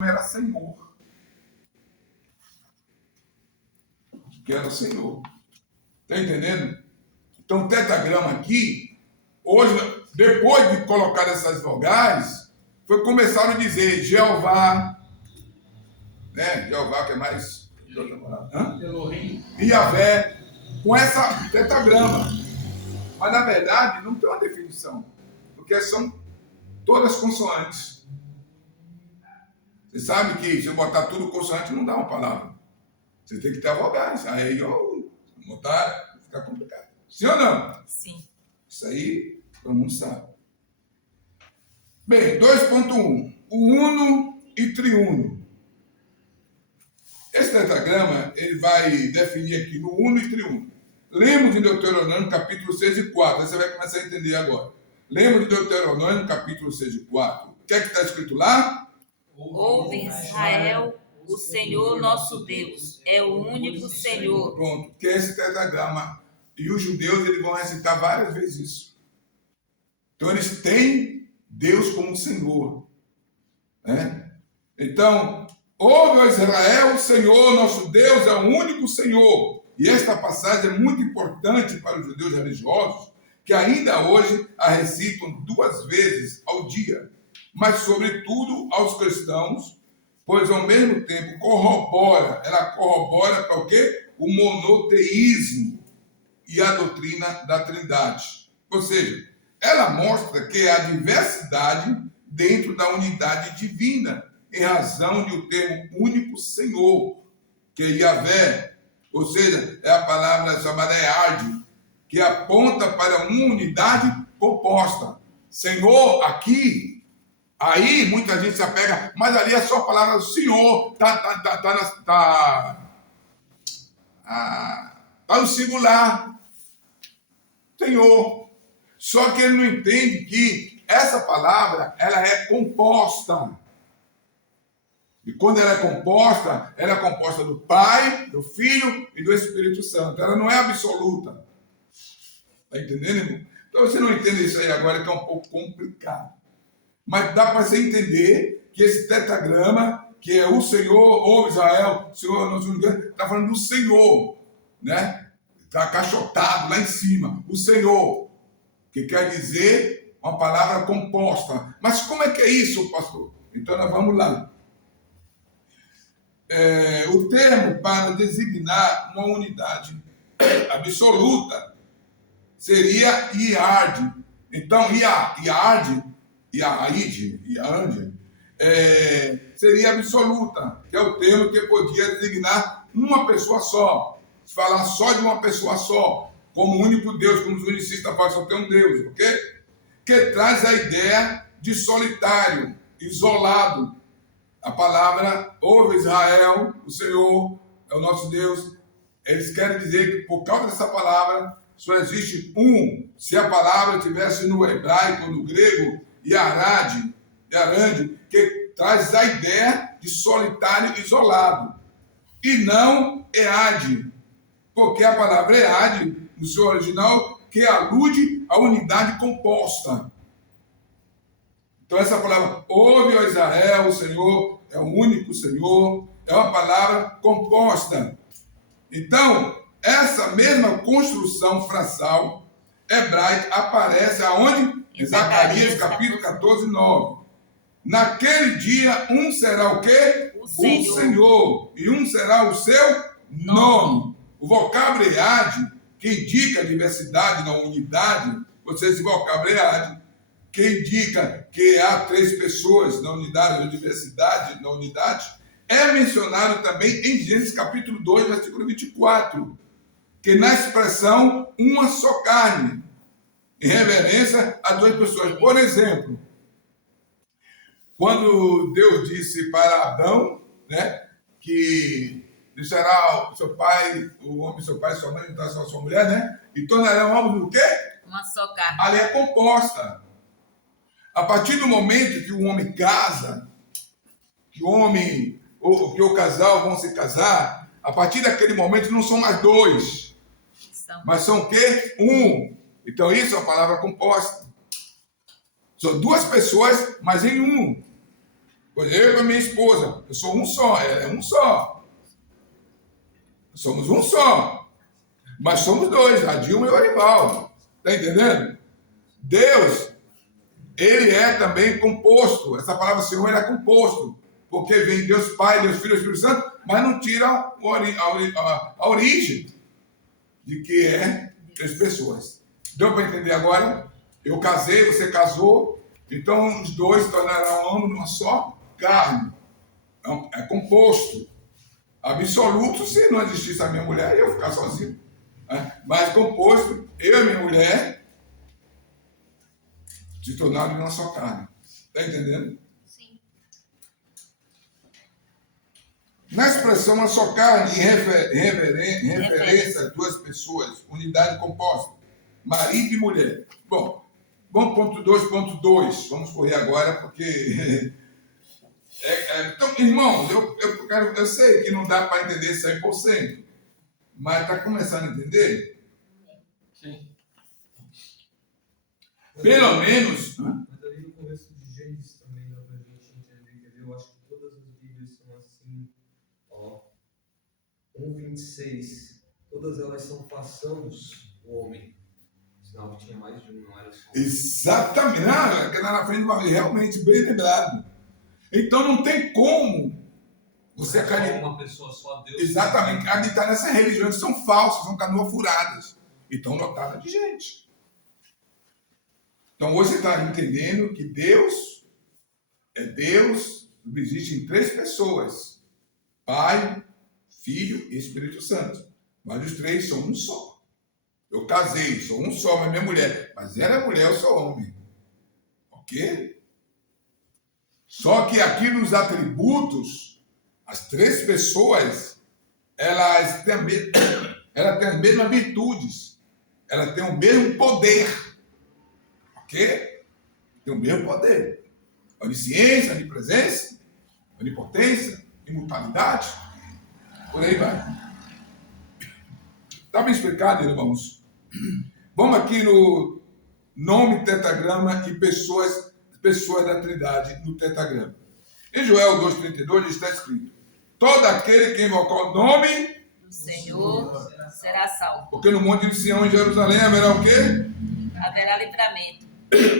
era Senhor. Que era Senhor. Está entendendo? Então, o tetragrama aqui, hoje, depois de colocar essas vogais, foi começar a dizer Jeová, né? Jeová, que é mais... Elohim. Yahvé, com essa tetragrama. Mas, na verdade, não tem uma definição, porque são todas consoantes. Você sabe que se eu botar tudo consoante, não dá uma palavra. Você tem que ter vogais. Aí, botar, fica complicado. Sim ou não? Sim. Isso aí, todo mundo sabe. Bem, 2.1. O uno e triuno. Esse tetragrama, ele vai definir aqui no uno e triuno. Lemos de Deuteronômio, capítulo 6 e 4. Aí você vai começar a entender agora. Lemos de Deuteronômio, capítulo 6 e 4. O que é que está escrito lá? Ouve, Israel, o Senhor nosso Deus é o único Senhor. Pronto, que é esse tetragrama. E os judeus, eles vão recitar várias vezes isso. Então, eles têm Deus como Senhor. Né? Então, ouve, ó Israel, o Senhor nosso Deus é o único Senhor. E esta passagem é muito importante para os judeus religiosos, que ainda hoje a recitam 2 vezes ao dia, mas sobretudo aos cristãos, pois ao mesmo tempo ela corrobora para o quê? O monoteísmo e a doutrina da Trindade. Ou seja, ela mostra que há diversidade dentro da unidade divina, em razão de o termo único Senhor, que é Yahvé, ou seja, é a palavra chamada Ead, que aponta para uma unidade composta. Senhor, aqui, aí muita gente se apega, mas ali é só a palavra Senhor, tá no singular, Senhor. Só que ele não entende que essa palavra, ela é composta. E quando ela é composta do Pai, do Filho e do Espírito Santo. Ela não é absoluta. Está entendendo, irmão? Então você não entende isso aí agora, que é um pouco complicado. Mas dá para você entender que esse tetragrama, que é o Senhor, ou Israel, Senhor, nós está falando do Senhor, né? Está acachotado lá em cima, o Senhor, que quer dizer uma palavra composta. Mas como é que é isso, pastor? Então nós vamos lá. O termo para designar uma unidade absoluta seria Iad. Então, Iad seria absoluta, que é o termo que podia designar uma pessoa só, falar só de uma pessoa só, como único Deus, como os unicistas falam, só tem um Deus, ok? Que traz a ideia de solitário, isolado. A palavra, ouve Israel, o Senhor é o nosso Deus. Eles querem dizer que por causa dessa palavra só existe um. Se a palavra tivesse no hebraico, no grego, Yarad, que traz a ideia de solitário isolado. E não Ead, porque a palavra Ead, no seu original, que alude à unidade composta. Então essa palavra, ouve, ó Israel, o Senhor é o único Senhor, é uma palavra composta. Então, essa mesma construção frasal hebraica aparece aonde? Em Zacarias, capítulo 14, 9. Naquele dia, um será o quê? O Senhor. E um será o seu nome. O vocábulo Ead, que indica a diversidade na unidade, esse vocábulo Ead, que indica que há 3 pessoas na unidade, na diversidade, na unidade, é mencionado também em Gênesis capítulo 2, versículo 24, que na expressão uma só carne, em reverência a 2 pessoas. Por exemplo, quando Deus disse para Adão, né, que deixará seu pai, o homem, seu pai, sua mãe, então sua mulher, né, e tornarão ambos o quê? Uma só carne. Ali é composta. A partir do momento que o homem casa, que o homem ou que o casal vão se casar, a partir daquele momento não são mais 2, mas são o quê? 1. Então isso é a palavra composta. São 2 pessoas, mas em 1. Pois eu e a minha esposa, eu sou um só, ela é um só. Somos um só. Mas somos dois, a Dilma e o Arivaldo. Está entendendo? Deus, ele é também composto. Essa palavra Senhor, ele é composto. Porque vem Deus Pai, Deus Filho e Espírito Santo, mas não tira a origem de que é três pessoas. Deu para entender agora? Eu casei, você casou, então os dois se tornarão ambos numa só carne. É composto. Absoluto, se não existisse a minha mulher, eu ia ficar sozinho. Mas composto, eu e minha mulher se tornaram numa só carne. Está entendendo? Sim. Na expressão uma só carne, em referência a duas pessoas, unidade composta, marido e mulher. Bom, vamos ponto 2.2. Vamos correr agora, porque... então, irmãos, eu sei que não dá para entender 100%, mas está começando a entender? Sim. Pelo menos... Mas ali no começo de Gênesis também dá para a gente entender, eu acho que todas as Bíblias são assim, ó, 1:26, todas elas são façamos o homem, sinal que tinha mais de um, não era só um. Exatamente, que lá na frente uma vez, realmente bem lembrado. Então não tem como você acreditar. Uma pessoa só, Deus. Exatamente, acreditar nessas religiões que são falsas, são canoas furadas e estão lotadas de gente. Então hoje você está entendendo que Deus é Deus, existe em três pessoas: Pai, Filho e Espírito Santo. Mas os três são um só. Eu casei, sou um só, mas minha mulher. Mas ela é mulher, eu sou homem. Ok? Só que aqui nos atributos, as três pessoas, elas têm as mesmas virtudes. Elas têm o mesmo poder. Ok? Tem o mesmo poder. Onisciência, onipresença, onipotência, imutabilidade. Por aí vai. Está bem explicado, irmãos? Vamos aqui no nome, tetragrama e pessoas da Trindade no tetragrama. Em Joel 2,32 está escrito: todo aquele que invocar o nome Do Senhor será salvo. porque no monte de Sião em Jerusalém haverá o quê? Haverá livramento.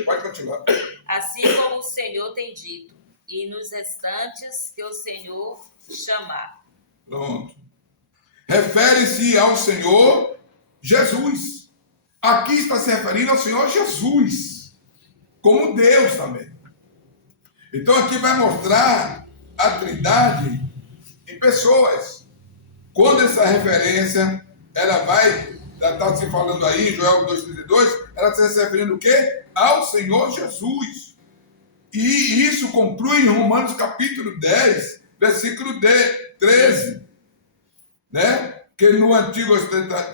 Pode continuar. Assim como o Senhor tem dito, e nos restantes que o Senhor chamar. Pronto. Refere-se ao Senhor Jesus. Aqui está se referindo ao Senhor Jesus, como Deus também. Então aqui vai mostrar a Trindade em pessoas. Quando essa referência, ela vai, está se falando aí, em Joel 2,32, ela está se referindo o quê? Ao Senhor Jesus. E isso conclui em Romanos capítulo 10, versículo 13. Né? Que no Antigo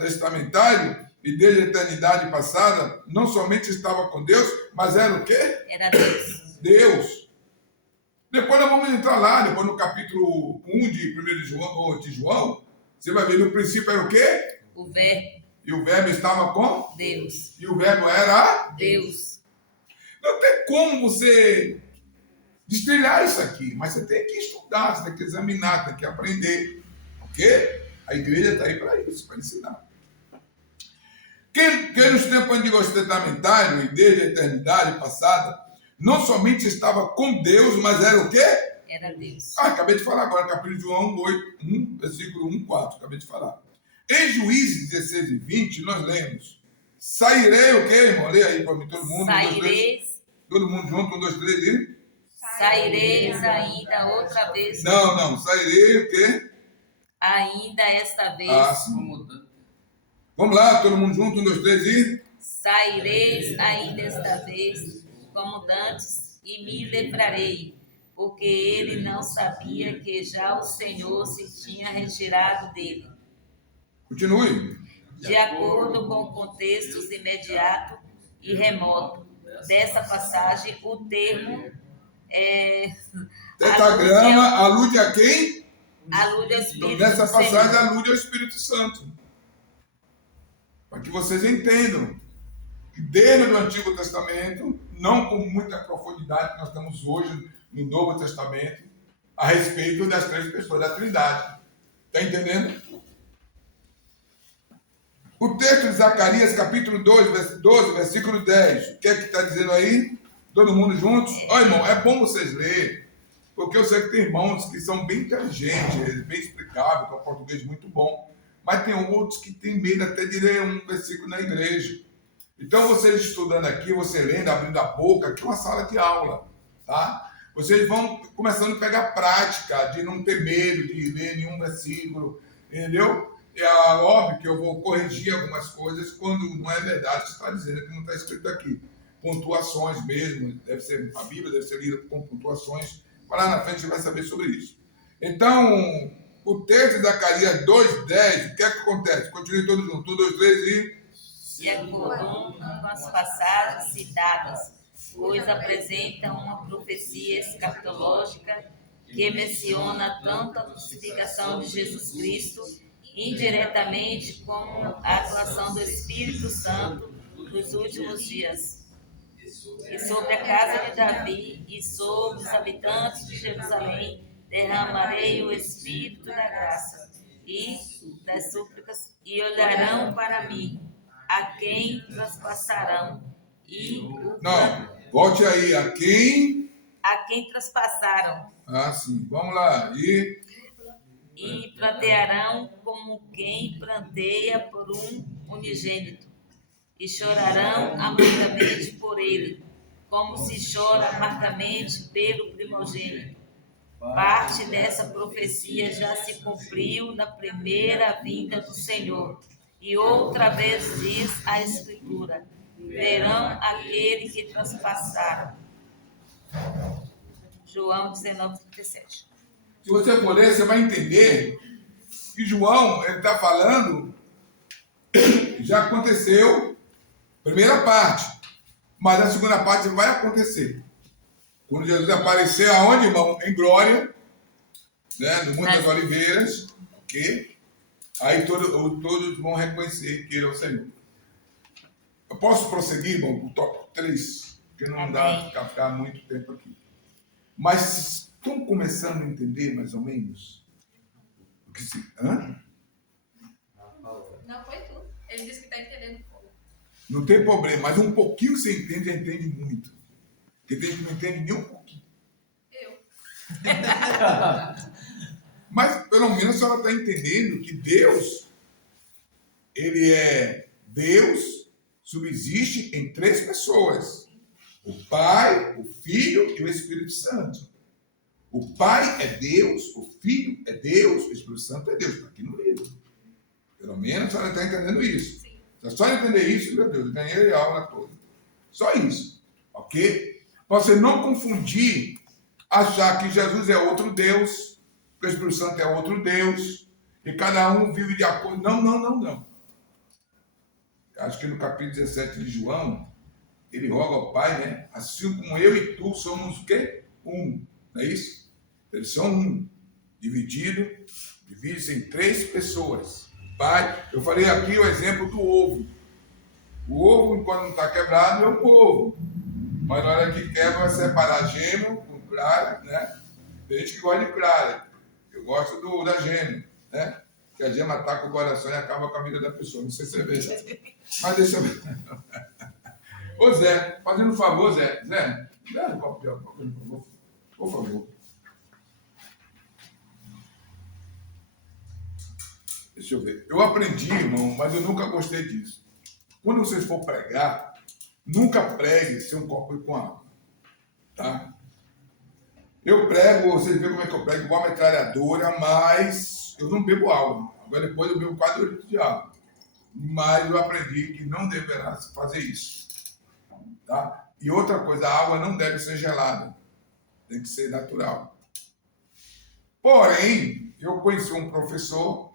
Testamentário e desde a eternidade passada, não somente estava com Deus, mas era o quê? Era Deus. Deus. Depois nós vamos entrar lá, depois no capítulo 1 de 1 de João, você vai ver, no princípio era o quê? O Verbo. E o verbo estava com? Deus. E o verbo era? Deus. Não tem como você destrilhar isso aqui, mas você tem que estudar, você tem que examinar, tem que aprender. Ok? A igreja está aí para isso, para ensinar. Que nos tempos antigos testamentários e desde a eternidade passada, não somente estava com Deus, mas era o quê? Era Deus. Acabei de falar agora, capítulo de João 1, versículo 1, 4, acabei de falar. Em Juízes 16 e 20, nós lemos: sairei o quê, irmão? Lê aí para mim, todo mundo. Saireis. Todo mundo junto, 1, 2, 3, e... Saireis ainda outra vez. Não, sairei o quê? Ainda esta vez. Sim. Vamos lá, todo mundo junto, 1, 2, 3 e... Saireis ainda esta vez, como dantes, e me livrarei, porque ele não sabia que já o Senhor se tinha retirado dele. Continue. De acordo com contextos imediato e remoto dessa passagem, o termo Tetragrama alude a quem? alude ao Espírito Nessa do passagem Senhor. alude ao Espírito Santo. Para que vocês entendam que desde o Antigo Testamento, não com muita profundidade que nós estamos hoje no Novo Testamento, a respeito das 3 pessoas da Trindade. Está entendendo? O texto de Zacarias, capítulo 12, versículo 10. O que é que está dizendo aí? Todo mundo juntos? Ó, irmão, é bom vocês lerem, porque eu sei que tem irmãos que são bem inteligentes, bem explicáveis, com português muito bom, mas tem outros que têm medo até de ler um versículo na igreja. Então, vocês estudando aqui, você lendo, abrindo a boca, aqui é uma sala de aula, tá? Vocês vão começando a pegar prática de não ter medo de ler nenhum versículo, entendeu? É óbvio que eu vou corrigir algumas coisas quando não é verdade, você está dizendo que não está escrito aqui. Pontuações mesmo, a Bíblia deve ser lida com pontuações, mas lá na frente você vai saber sobre isso. Então, o texto de Zacarias 2:10, o que é que acontece? Continue todos juntos, 1, 2, 3 e... De acordo com as passagens citadas, pois apresentam uma profecia escatológica que menciona tanto a crucificação de Jesus Cristo indiretamente como a atuação do Espírito Santo nos últimos dias. E sobre a casa de Davi e sobre os habitantes de Jerusalém derramarei o Espírito da graça e das súplicas, e olharão para mim, a quem traspassarão e Não, volte aí, a quem traspassaram sim, vamos lá, e plantearão como quem planteia por um unigênito, e chorarão amargamente por ele, como se chora amargamente pelo primogênito. Parte dessa profecia já se cumpriu na primeira vinda do Senhor. E outra vez diz a Escritura: verão aquele que traspassaram. João 19:37. se você for ler, você vai entender que João, ele está falando, já aconteceu, primeira parte, mas a segunda parte vai acontecer. Quando Jesus aparecer aonde, irmão? Em glória, né? No Monte das Oliveiras, ok? Aí todos vão reconhecer que ele é o Senhor. Eu posso prosseguir, irmão, para o tópico 3, porque não dá para ficar muito tempo aqui. Mas estão começando a entender mais ou menos o que se... Hã? Não foi tudo. Ele disse que está entendendo pouco. Não tem problema, mas um pouquinho você entende, já entende muito. Porque tem gente que não entende nem um pouquinho. Eu. Mas pelo menos a senhora está entendendo que Deus, ele é Deus, subsiste em 3 pessoas: o Pai, o Filho e o Espírito Santo. O Pai é Deus, o Filho é Deus, o Espírito Santo é Deus. Está aqui no livro. Pelo menos a senhora está entendendo isso. Sim. Se a senhora entender isso, meu Deus, ganhei a aula toda. Só isso, ok? Para você não confundir, achar que Jesus é outro Deus, que o Espírito Santo é outro Deus, e cada um vive de acordo. Não. Acho que no capítulo 17 de João, ele roga ao Pai, né? Assim como eu e tu somos o quê? Um. Não é isso? Eles são um. Divide-se em 3 pessoas. Pai, eu falei aqui o exemplo do ovo. O ovo, quando não está quebrado, é um ovo. Mas na hora que quebra, vai separar gêmeo com clara, né? Tem gente que gosta de clara. Eu gosto da gêmeo, né? Que a gema ataca o coração e acaba com a vida da pessoa. Não sei se você vê. Mas deixa eu ver. Ô Zé, fazendo um favor, Zé, o papel, por favor. Deixa eu ver. Eu aprendi, irmão, mas eu nunca gostei disso. Quando vocês for pregar, nunca pregue sem um copo com água. Tá? Eu prego, vocês veem como é que eu prego, igual a metralhadora, mas eu não bebo água. Agora depois eu bebo 4 litros de água. Mas eu aprendi que não deverá fazer isso. Tá? E outra coisa, a água não deve ser gelada. Tem que ser natural. Porém, eu conheci um professor...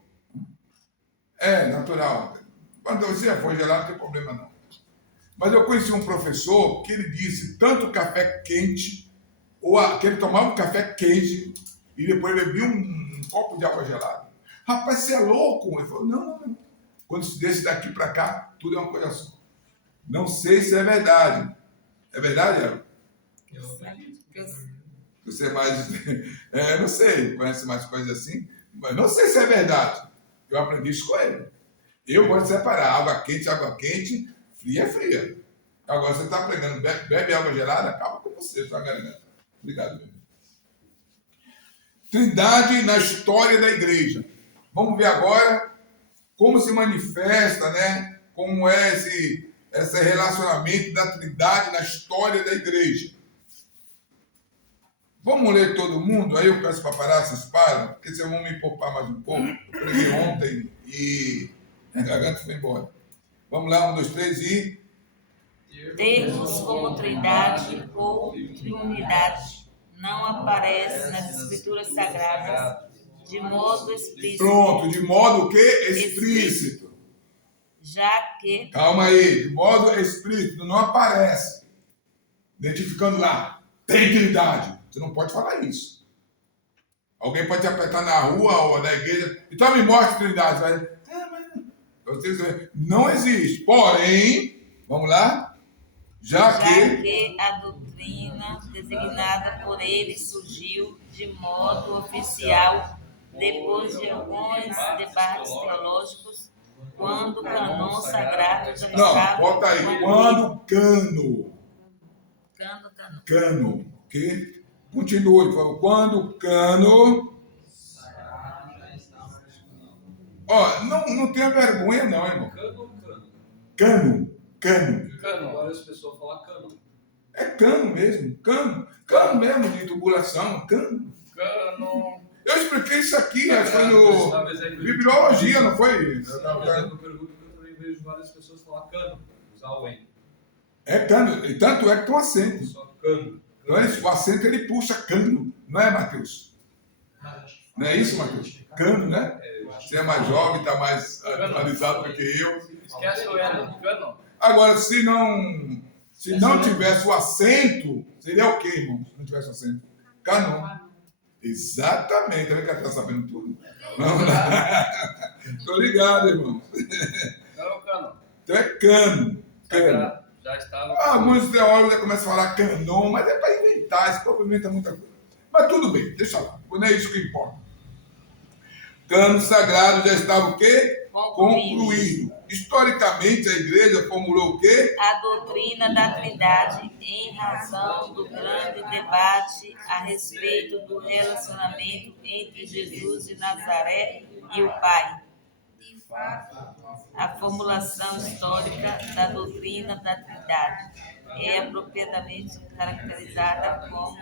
natural. Quando você for gelado, não tem problema não. Mas eu conheci um professor que ele disse tanto café quente, que ele tomava um café quente e depois bebia um copo de água gelada. Rapaz, você é louco? Ele falou, não. Quando se desse daqui para cá, tudo é uma coisa só. Não sei se é verdade. É verdade, Aaron? Eu acredito. Você é mais... não sei, conhece mais coisas assim. Mas não sei se é verdade. Eu aprendi isso com ele. Eu gosto de separar água quente, fria é fria. Agora você está pregando, bebe água gelada, acaba com você, sua garganta. Obrigado, meu. Trindade na história da igreja. Vamos ver agora como se manifesta, né? Como é esse relacionamento da Trindade na história da igreja. Vamos ler todo mundo? Aí eu peço para parar, vocês param, porque vocês vão me poupar mais um pouco. Eu preguei ontem e a garganta foi embora. Vamos lá, 1, 2, 3 e... Deus como Trindade ou Triunidade não aparece nas Escrituras Sagradas de modo explícito. Pronto, de modo o quê? Explícito. Já que... Calma aí, de modo explícito, não aparece. Identificando lá, tem Trindade. Você não pode falar isso. Alguém pode te apertar na rua ou na igreja. Então me mostre Trindade. Vai, não existe. Porém, vamos lá. Já que a doutrina designada por ele surgiu de modo oficial depois de alguns debates teológicos, quando o cânon sagrado já estava... Não, bota aí. Quando cano. Que? Continue, por favor. Quando o cano... Ó, não tenha vergonha não, irmão. Cano. Agora as pessoas falam cano. É cano mesmo, cano mesmo de tubulação, cano. Eu expliquei isso aqui, acho que foi no Bibliologia, não foi? Eu pergunto que eu também vejo várias pessoas falar cano, usar o N. É cano, e tanto é que tem um acento. Só cano. Então, o acento ele puxa cano, não é, Matheus? Não é isso, Matheus? Cano, né? Você é mais jovem, está mais atualizado do que eu. Esquece o N, cano. Agora, se não tivesse o acento, seria o quê, irmão? Se não tivesse o acento? Canon. Exatamente. Também que está sabendo tudo. Vamos lá. Estou ligado, irmão. Não, cano. Então é cano. Já estava. Alguns teólogos já começam a falar canon, mas é para inventar. Esse povo inventa muita coisa. Mas tudo bem, deixa lá. Não é isso que importa. Cano sagrado já estava o quê? Concluído. Historicamente, a igreja formulou o quê? A doutrina da Trindade, em razão do grande debate a respeito do relacionamento entre Jesus de Nazaré e o Pai. A formulação histórica da doutrina da Trindade é apropriadamente caracterizada como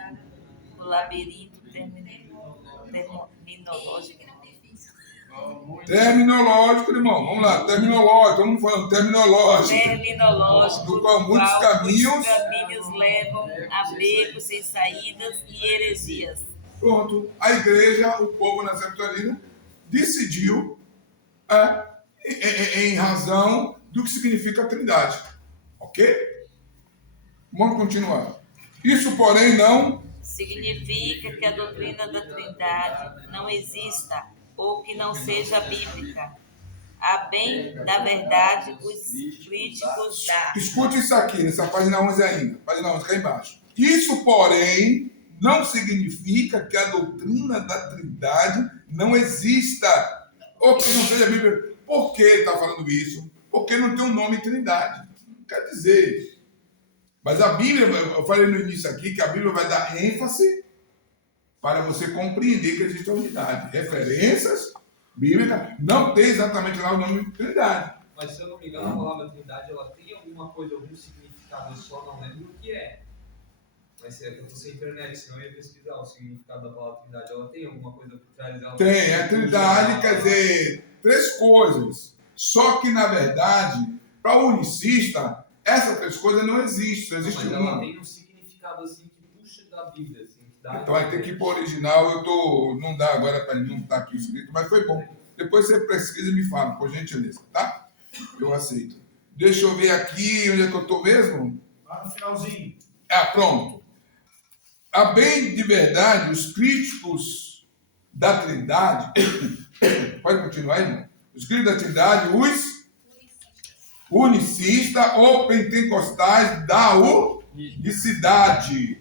o labirinto terminológico. Terminológico, irmão. Vamos lá, terminológico. Vamos falando terminológico. Do qual muitos caminhos levam a becos sem saídas e heresias. Pronto. A igreja, o povo na Septuaginta, decidiu em razão do que significa a Trindade. Ok? Vamos continuar. Isso, porém, não significa que a doutrina da Trindade não exista ou que não seja bíblica. A bem da verdade, os críticos da... Escute isso aqui, nessa página 11 ainda. Página 11, cá embaixo. Isso, porém, não significa que a doutrina da Trindade não exista ou que não seja bíblica. Por que está falando isso? Porque não tem um nome Trindade. Não quer dizer. Mas a Bíblia, eu falei no início aqui, que a Bíblia vai dar ênfase para você compreender que existe a unidade. Referências bíblicas não tem exatamente lá o nome de Trindade. Mas se eu não me engano, a palavra Trindade ela tem alguma coisa, algum significado, eu só não lembro o que é. Mas se eu fosse na internet, senão eu ia pesquisar o significado da palavra Trindade. Ela tem alguma coisa por trás dela? Tem, a Trindade quer dizer 3 coisas. Só que, na verdade, para o unicista, essas 3 coisas não existem. Só existe mas uma. Ela tem um significado assim que puxa da Bíblia. Assim, que dá então vai ter que ir para o original. Não dá agora para não estar aqui escrito, mas foi bom. Depois você pesquisa e me fala, por gentileza, tá? Eu aceito. Deixa eu ver aqui onde é que eu estou mesmo. Lá no finalzinho. Pronto. A bem de verdade, os críticos da Trindade, pode continuar, irmão? Os críticos da Trindade, os unicistas ou pentecostais da unicidade.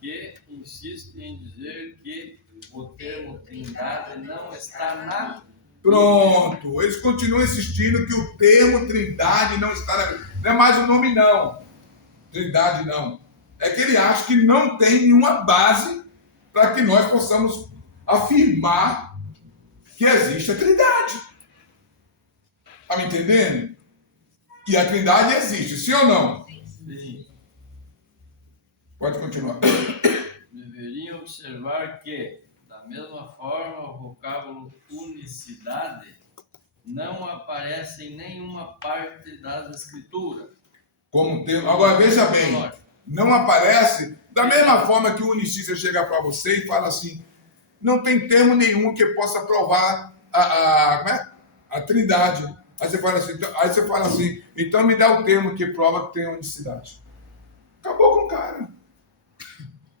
Que insiste em dizer que o termo trindade não está na... Pronto, eles continuam insistindo que o termo trindade não está na Bíblia. Não é mais o nome, não. Trindade, não. É que ele acha que não tem nenhuma base para que nós possamos afirmar que existe a trindade. Está me entendendo? E a trindade existe, sim ou não? Sim. Pode continuar. Deveriam observar que, da mesma forma, o vocábulo unicidade não aparece em nenhuma parte das Escrituras. Como termo. Agora veja bem, não aparece da mesma forma que o unicista chega para você e fala assim, não tem termo nenhum que possa provar a trindade. Aí você fala assim, então me dá o termo que prova que tem unicidade. Acabou com o cara.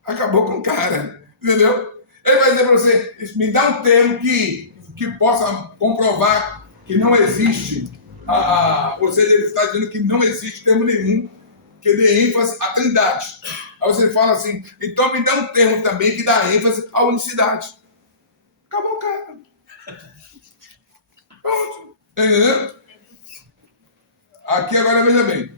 Acabou com o cara. Entendeu? Ele vai dizer para você, me dá um termo que possa comprovar que não existe. Ou seja, ele está dizendo que não existe termo nenhum que dê ênfase à trindade. Aí você fala assim, então me dá um termo também que dá ênfase à unicidade. Acabou o cara. Pronto. Entendeu? Aqui agora veja bem.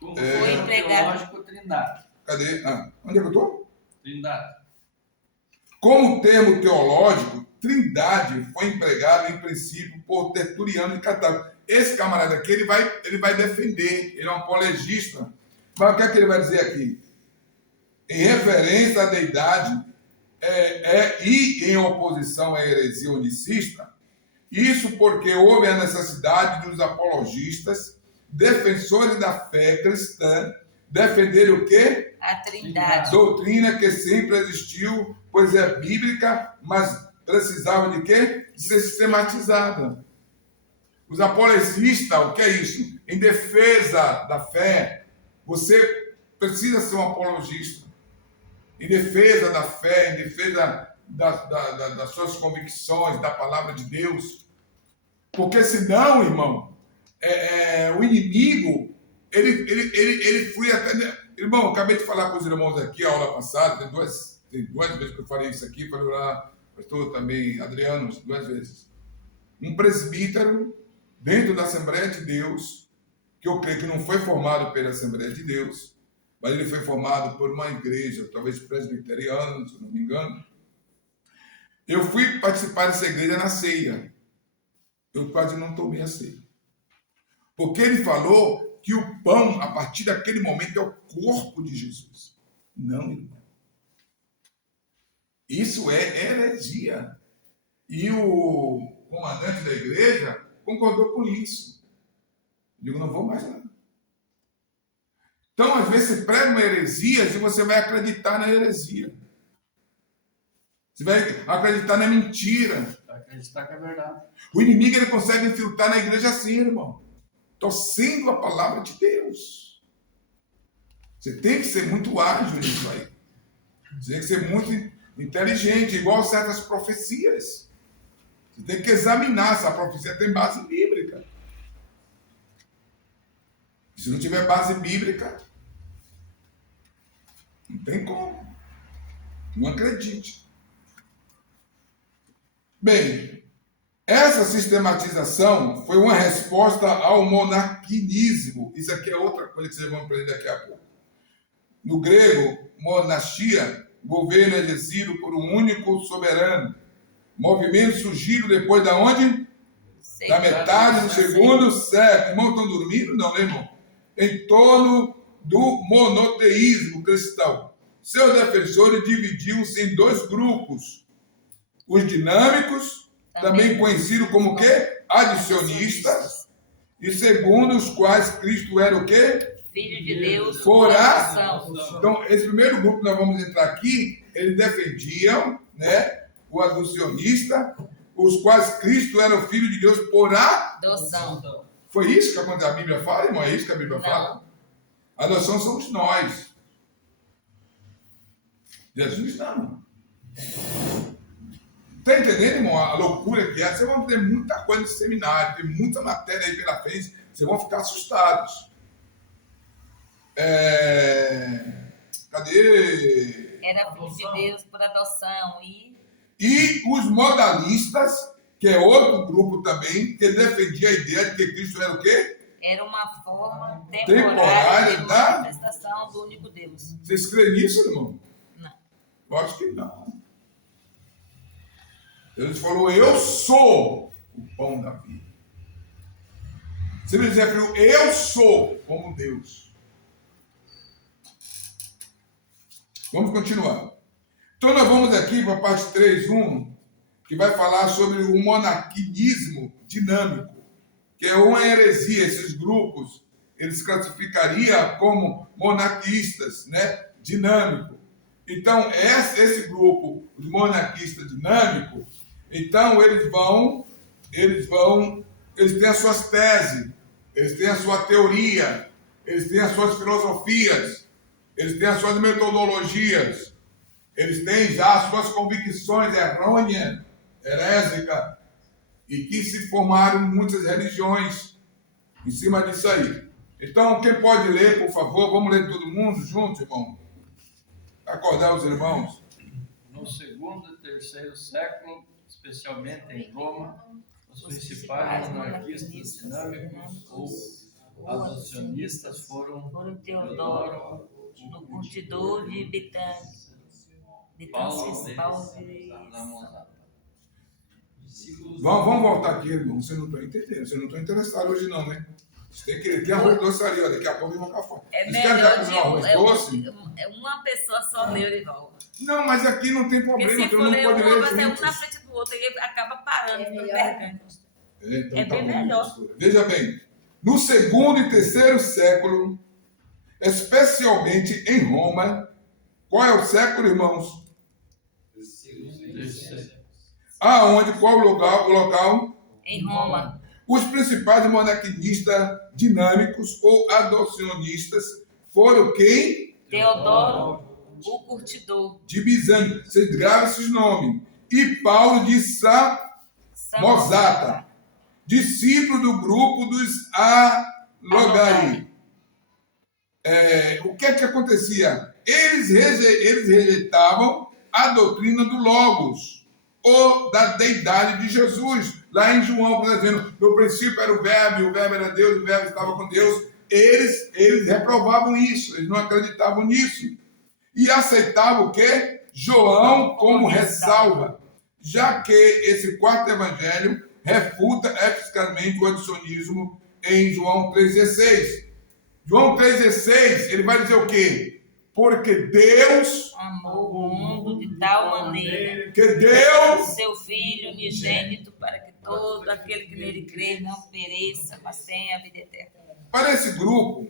Como Foi empregado. teológico trindade. Cadê? Onde é que eu estou? Trindade. Como termo teológico, trindade foi empregado em princípio por Tertuliano de Cartago. Esse camarada aqui, ele vai defender, ele é um apologista. Mas o que é que ele vai dizer aqui? Em referência à deidade e em oposição à heresia unicista, isso porque houve a necessidade dos apologistas, defensores da fé cristã, defenderem o quê? A trindade. Doutrina que sempre existiu, pois é bíblica, mas precisava de quê? De ser sistematizada. Os apologistas, o que é isso? Em defesa da fé, você precisa ser um apologista. Em defesa da fé, em defesa das suas convicções, da palavra de Deus. Porque senão, irmão, o inimigo, ele flui até... Irmão, acabei de falar com os irmãos aqui, a aula passada, tem duas vezes que eu falei isso aqui, falei lá, pastor também, Adriano, 2 vezes. Um presbítero dentro da Assembleia de Deus, que eu creio que não foi formado pela Assembleia de Deus, mas ele foi formado por uma igreja, talvez presbiteriana, se eu não me engano. Eu fui participar dessa igreja na ceia. Eu quase não tomei a ceia. Porque ele falou que o pão, a partir daquele momento, é o corpo de Jesus. Não, irmão. Isso é heresia. E o comandante da igreja concordou com isso. Eu digo, não vou mais lá. Então, às vezes, você prega uma heresia e você vai acreditar na heresia. Você vai acreditar na mentira. Vai acreditar que é verdade. O inimigo ele consegue infiltrar na igreja assim, irmão. Torcendo a palavra de Deus. Você tem que ser muito ágil nisso aí. Você tem que ser muito inteligente, igual certas profecias. Você tem que examinar se a profecia tem base bíblica. Se não tiver base bíblica, não tem como. Não acredite. Bem, essa sistematização foi uma resposta ao monarquinismo. Isso aqui é outra coisa que vocês vão aprender daqui a pouco. No grego, monarquia, governo exercido por um único soberano. Movimento surgido depois da onde? Da metade do segundo século. Irmãos, estão dormindo? Não, né, irmão? Em torno do monoteísmo cristão. Seus defensores dividiam-se em 2 grupos. Os dinâmicos, também conhecidos como o quê? Adicionistas, e segundo os quais Cristo era o quê? Filho de Deus Por adoção. Então, esse primeiro grupo que nós vamos entrar aqui, eles defendiam, né, o adicionista, os quais Cristo era o Filho de Deus por Adoção. Foi isso que a Bíblia fala, irmão? É isso que a Bíblia fala? A adoção somos nós. Jesus não. Está entendendo, irmão, a loucura que é? Vocês vão ter muita coisa no seminário, tem muita matéria aí pela frente, vocês vão ficar assustados. Cadê? Era filho de Deus por adoção E os modalistas, que é outro grupo também, que defendia a ideia de que Cristo era o quê? era uma forma Temporária temporária de da- manifestação do único Deus. Vocês creem nisso, irmão? Não. Lógico que não. Deus falou, eu sou o pão da vida. Se ele referiu, eu sou como Deus. Vamos continuar. Então nós vamos aqui para a parte 3.1, que vai falar sobre o monarquismo dinâmico, que é uma heresia. Esses grupos, eles classificariam como monarquistas, né? Dinâmico. Então, esse grupo, os monarquistas dinâmicos, então eles têm as suas teses, eles têm a sua teoria, eles têm as suas filosofias, eles têm as suas metodologias, eles têm já as suas convicções errôneas, herésicas, e que se formaram muitas religiões em cima disso aí. Então, quem pode ler, por favor, vamos ler todo mundo junto, irmão? Acordar os irmãos. No segundo e terceiro século, especialmente em Roma, os principais monarquistas dinâmicos ou adocionistas foram Teodoro, o curtidor de Paulo Paulo de Lamosata. Vamos voltar aqui, irmão. Vocês não estão entendendo. Vocês não estão interessados hoje, não, né? Você tem que ter arroz doce ali, ó. Daqui a pouco vão ficar fora. É Vocês querem já comer melhor arroz doce? uma pessoa só ler e volta. Não, mas aqui não tem Porque problema. se Todo for mundo ler pode uma, ler vai ser um na juntos. frente do outro e acaba parando. É não melhor. perde. Então, É tá bem bom, melhor. pastora. Veja bem. No segundo e terceiro século, especialmente em Roma, qual é o século, irmãos? Aonde? Qual o local? Em Roma, Os principais monarquistas dinâmicos ou adocionistas foram quem? Teodoro, o curtidor, De Bizâncio. Vocês gravam esses nomes. E Paulo de Samosata, discípulo do grupo dos Alogai. O que é que acontecia? Eles rejeitavam a doutrina do Logos, ou da deidade de Jesus. Lá em João, por exemplo, no princípio era o verbo, e o verbo era Deus, o verbo estava com Deus. Eles reprovavam isso, eles não acreditavam nisso. E aceitavam o quê? João como ressalva, já que esse quarto evangelho refuta eficazmente o adicionismo em João 3,16. João 3,16, ele vai dizer o quê? Porque Deus, amou o mundo de tal maneira que Deus, seu Filho unigênito, para que todo aquele que nele crê não pereça, mas tenha a vida eterna. para esse grupo,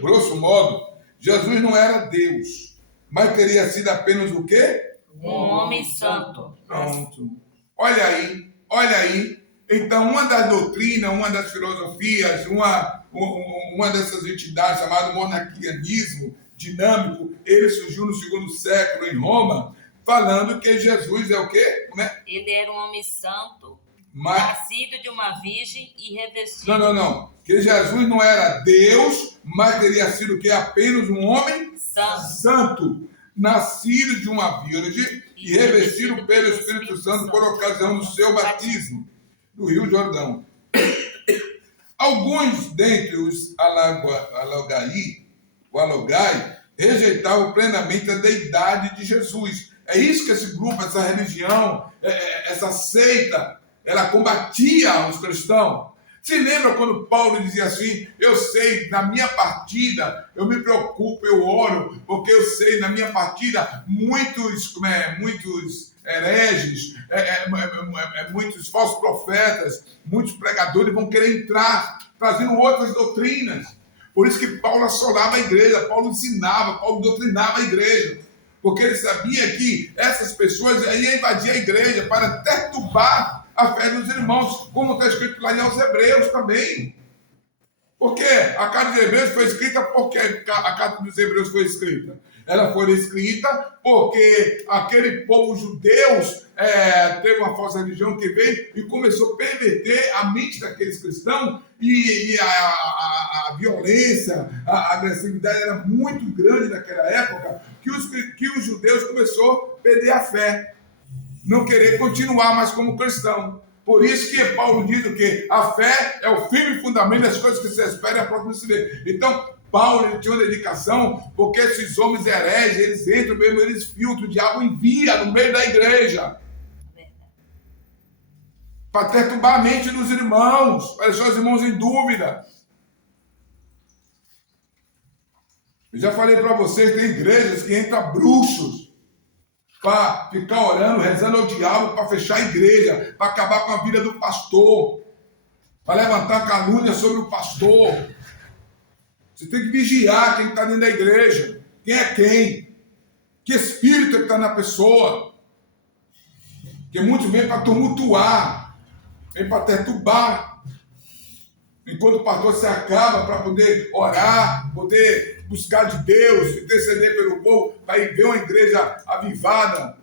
grosso modo, Jesus não era Deus, mas teria sido apenas o quê? Um homem santo. Pronto. Olha aí. Então, uma das doutrinas, uma das filosofias, uma dessas entidades chamada monarquianismo dinâmico, ele surgiu no segundo século em Roma, falando que Jesus é o quê? Como é? Ele era um homem santo, Mas, nascido de uma virgem e revestido não. Que Jesus não era Deus, mas teria sido o quê? Apenas um homem santo, nascido de uma virgem e revestido pelo Espírito Santo por ocasião do seu batismo no Rio Jordão. Alguns dentre os Alogai rejeitavam plenamente a deidade de Jesus. É isso que esse grupo, essa religião, essa seita, ela combatia os cristãos. Se lembra quando Paulo dizia assim, eu sei, na minha partida, eu me preocupo, eu oro, porque eu sei, na minha partida, muitos hereges, muitos falsos profetas, muitos pregadores vão querer entrar, trazendo outras doutrinas. Por isso que Paulo assolava a igreja, Paulo ensinava, Paulo doutrinava a igreja. Porque ele sabia que essas pessoas iam invadir a igreja para perturbar a fé dos irmãos, como está escrito lá em aos Hebreus também. Porque a carta dos Hebreus foi escrita porque a carta dos Hebreus foi escrita. Ela foi escrita porque aquele povo judeus teve uma falsa religião que veio e começou a perverter a mente daqueles cristãos e a violência, a agressividade era muito grande naquela época que os judeus começaram a perder a fé, não querer continuar mais como cristão. Por isso que Paulo diz o quê? A fé é o firme fundamento das coisas que se esperam e a próxima se vê. Então, Paulo ele tinha uma dedicação, porque esses homens hereges, eles entram mesmo, eles filtram, o diabo envia no meio da igreja para perturbar a mente dos irmãos, para deixar os irmãos em dúvida. Eu já falei para vocês, tem igrejas que entram bruxos para ficar orando, rezando ao diabo, para fechar a igreja, para acabar com a vida do pastor, para levantar calúnia sobre o pastor. Você tem que vigiar quem está dentro da igreja, quem é quem, que espírito está na pessoa, que muitos vêm para tumultuar, vêm para perturbar, enquanto o pastor se acaba para poder orar, poder buscar de Deus, interceder pelo povo, para ir ver uma igreja avivada.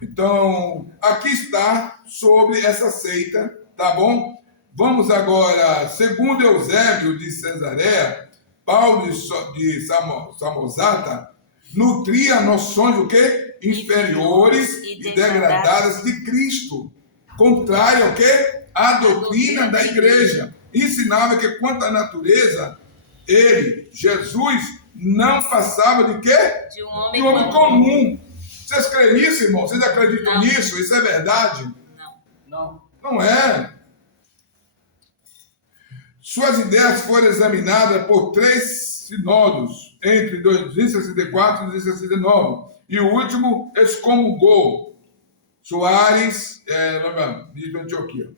Então, aqui está sobre essa seita, tá bom? Vamos agora, segundo Eusébio de Cesareia, Paulo de Samosata nutria noções o quê? Inferiores e degradadas de Cristo, contrária ao quê? A doutrina da igreja. Ensinava que quanto à natureza, ele, Jesus, não passava de quê? De um homem comum. Vocês creem nisso, irmão? Vocês acreditam nisso? Isso é verdade? Não. Não é. Suas ideias foram examinadas por 3 sinodos, entre 264 e 269, e o último excomungou Soares de Antioquia.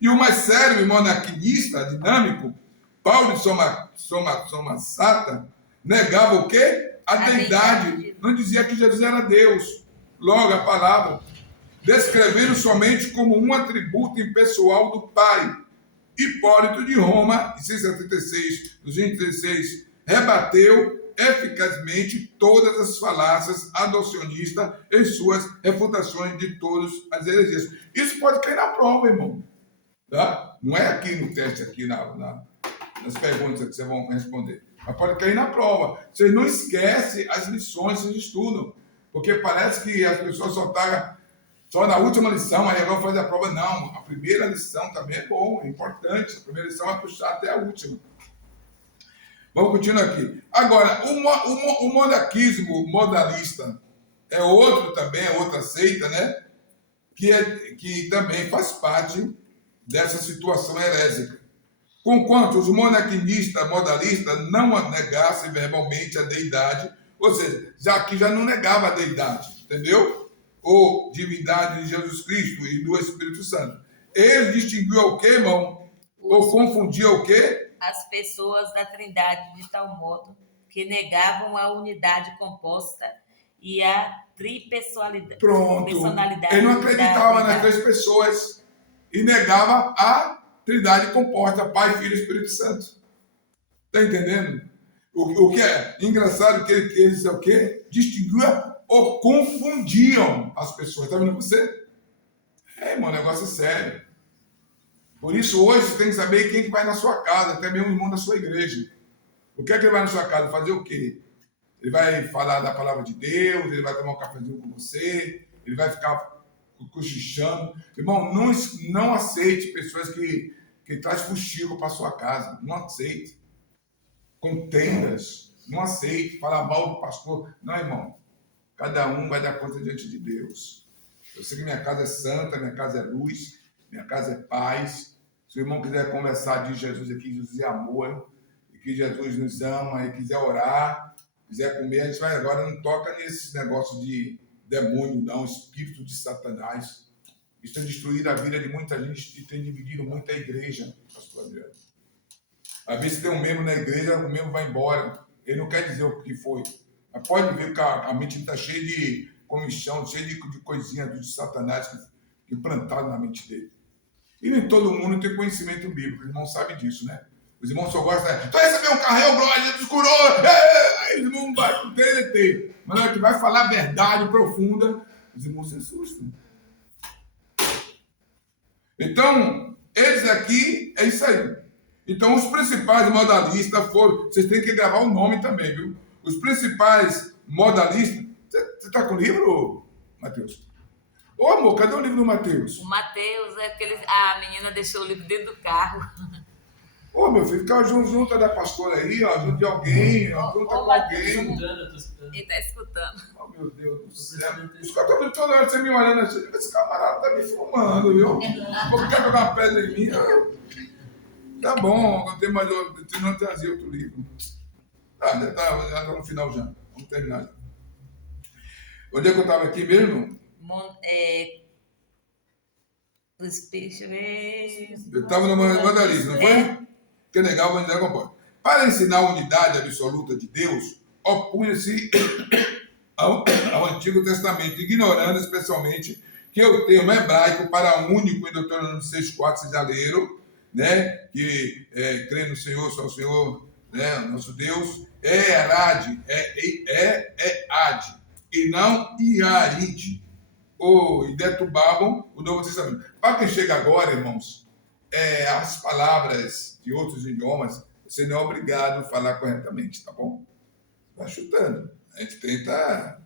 E o mais sério e monarquista, dinâmico, Paulo de Samosata, negava o quê? A deidade. Não dizia que Jesus era Deus. Logo, a palavra, descrevendo somente como um atributo impessoal do Pai. Hipólito de Roma, em 676, 236, rebateu eficazmente todas as falácias adocionistas em suas refutações de todas as heresias. Isso pode cair na prova, irmão. Tá? Não é aqui no teste, aqui nas perguntas que vocês vão responder. Mas pode cair na prova. Vocês não esquecem as lições que vocês estudam. Porque parece que as pessoas só na última lição, aí agora fazer a prova. Não, a primeira lição também é bom, é importante. A primeira lição vai puxar até a última. Vamos continuar aqui. Agora, o monarquismo modalista é outro também, é outra seita, né? Que também faz parte dessa situação herésica. Conquanto os monarquinistas modalistas não negassem verbalmente a deidade, ou seja, já não negava a deidade, entendeu? Ou divindade de Jesus Cristo e do Espírito Santo. Ele distinguiu o quê, irmão? Ou confundia o quê? As pessoas da Trindade de tal modo que negavam a unidade composta e a tripessoalidade. Pronto. Personalidade. Ele não acreditava nas 3 pessoas e negava a Trindade composta, Pai, Filho e Espírito Santo. Está entendendo? O que é engraçado que eles é o quê? Distinguiam ou confundiam as pessoas. Está vendo você? Irmão, o negócio é sério. Por isso, hoje, você tem que saber quem que vai na sua casa, até mesmo o irmão da sua igreja. O que é que ele vai na sua casa? Fazer o quê? Ele vai falar da palavra de Deus, ele vai tomar um cafezinho com você, ele vai ficar cochichando. Irmão, não aceite pessoas que trazem fuxico para sua casa. Não aceite. Contendas. Não aceite. Falar mal do pastor. Não, irmão. Cada um vai dar conta diante de Deus. Eu sei que minha casa é santa, minha casa é luz, minha casa é paz. Se o irmão quiser conversar de Jesus aqui, Jesus é amor, e que Jesus nos ama, e quiser orar, quiser comer, a gente vai agora, não toca nesse negócio de demônio, não, espírito de Satanás. Isso tem destruído a vida de muita gente e tem dividido muita igreja, pastor Adriano. Às vezes tem um membro na igreja, o membro vai embora, ele não quer dizer o que foi. Mas pode ver que a mente está cheia de comichão, cheia de coisinhas de Satanás que plantaram na mente dele. E nem todo mundo tem conhecimento bíblico, o irmão sabe disso, né? Os irmãos só gostam, tu recebeu um carro, glória, Jesus curou, aí os irmãos não vai com TNT. Mas na hora que vai falar a verdade profunda, os irmãos se assustam. Então, eles aqui, é isso aí. Então, os principais modalistas foram, vocês têm que gravar o nome também, viu? Os principais modalistas, você está com o livro, Mateus? Ô amor, cadê o livro do Mateus? O Mateus é aquele. A menina deixou o livro dentro do carro. Ô meu filho, fica junto da pastora aí, ó, junto de alguém, ó, junto com alguém. Ele está escutando. Oh meu Deus do céu. Os caras estão toda hora você me olhando assim, esse camarada tá me filmando, viu? Porque quer jogar uma pedra em mim? Tá bom, não tem mais, não trazer outro livro. Já tá no final já. Vamos terminar já. Onde é que eu estava aqui mesmo? Deixa eu ver. Eu estava no modalismo, não foi? Que legal, vou dizer como para ensinar a unidade absoluta de Deus, opunha-se ao Antigo Testamento, ignorando especialmente que o termo hebraico para único em Deuteronômio 6,4, vocês já leram, né? Que crê no Senhor, só o Senhor, né? Nosso Deus, Erad, Ad, e não Iarid, e deturbavam o Novo Testamento. Para quem chega agora, irmãos, as palavras de outros idiomas, você não é obrigado a falar corretamente, tá bom? Tá chutando. A gente tenta.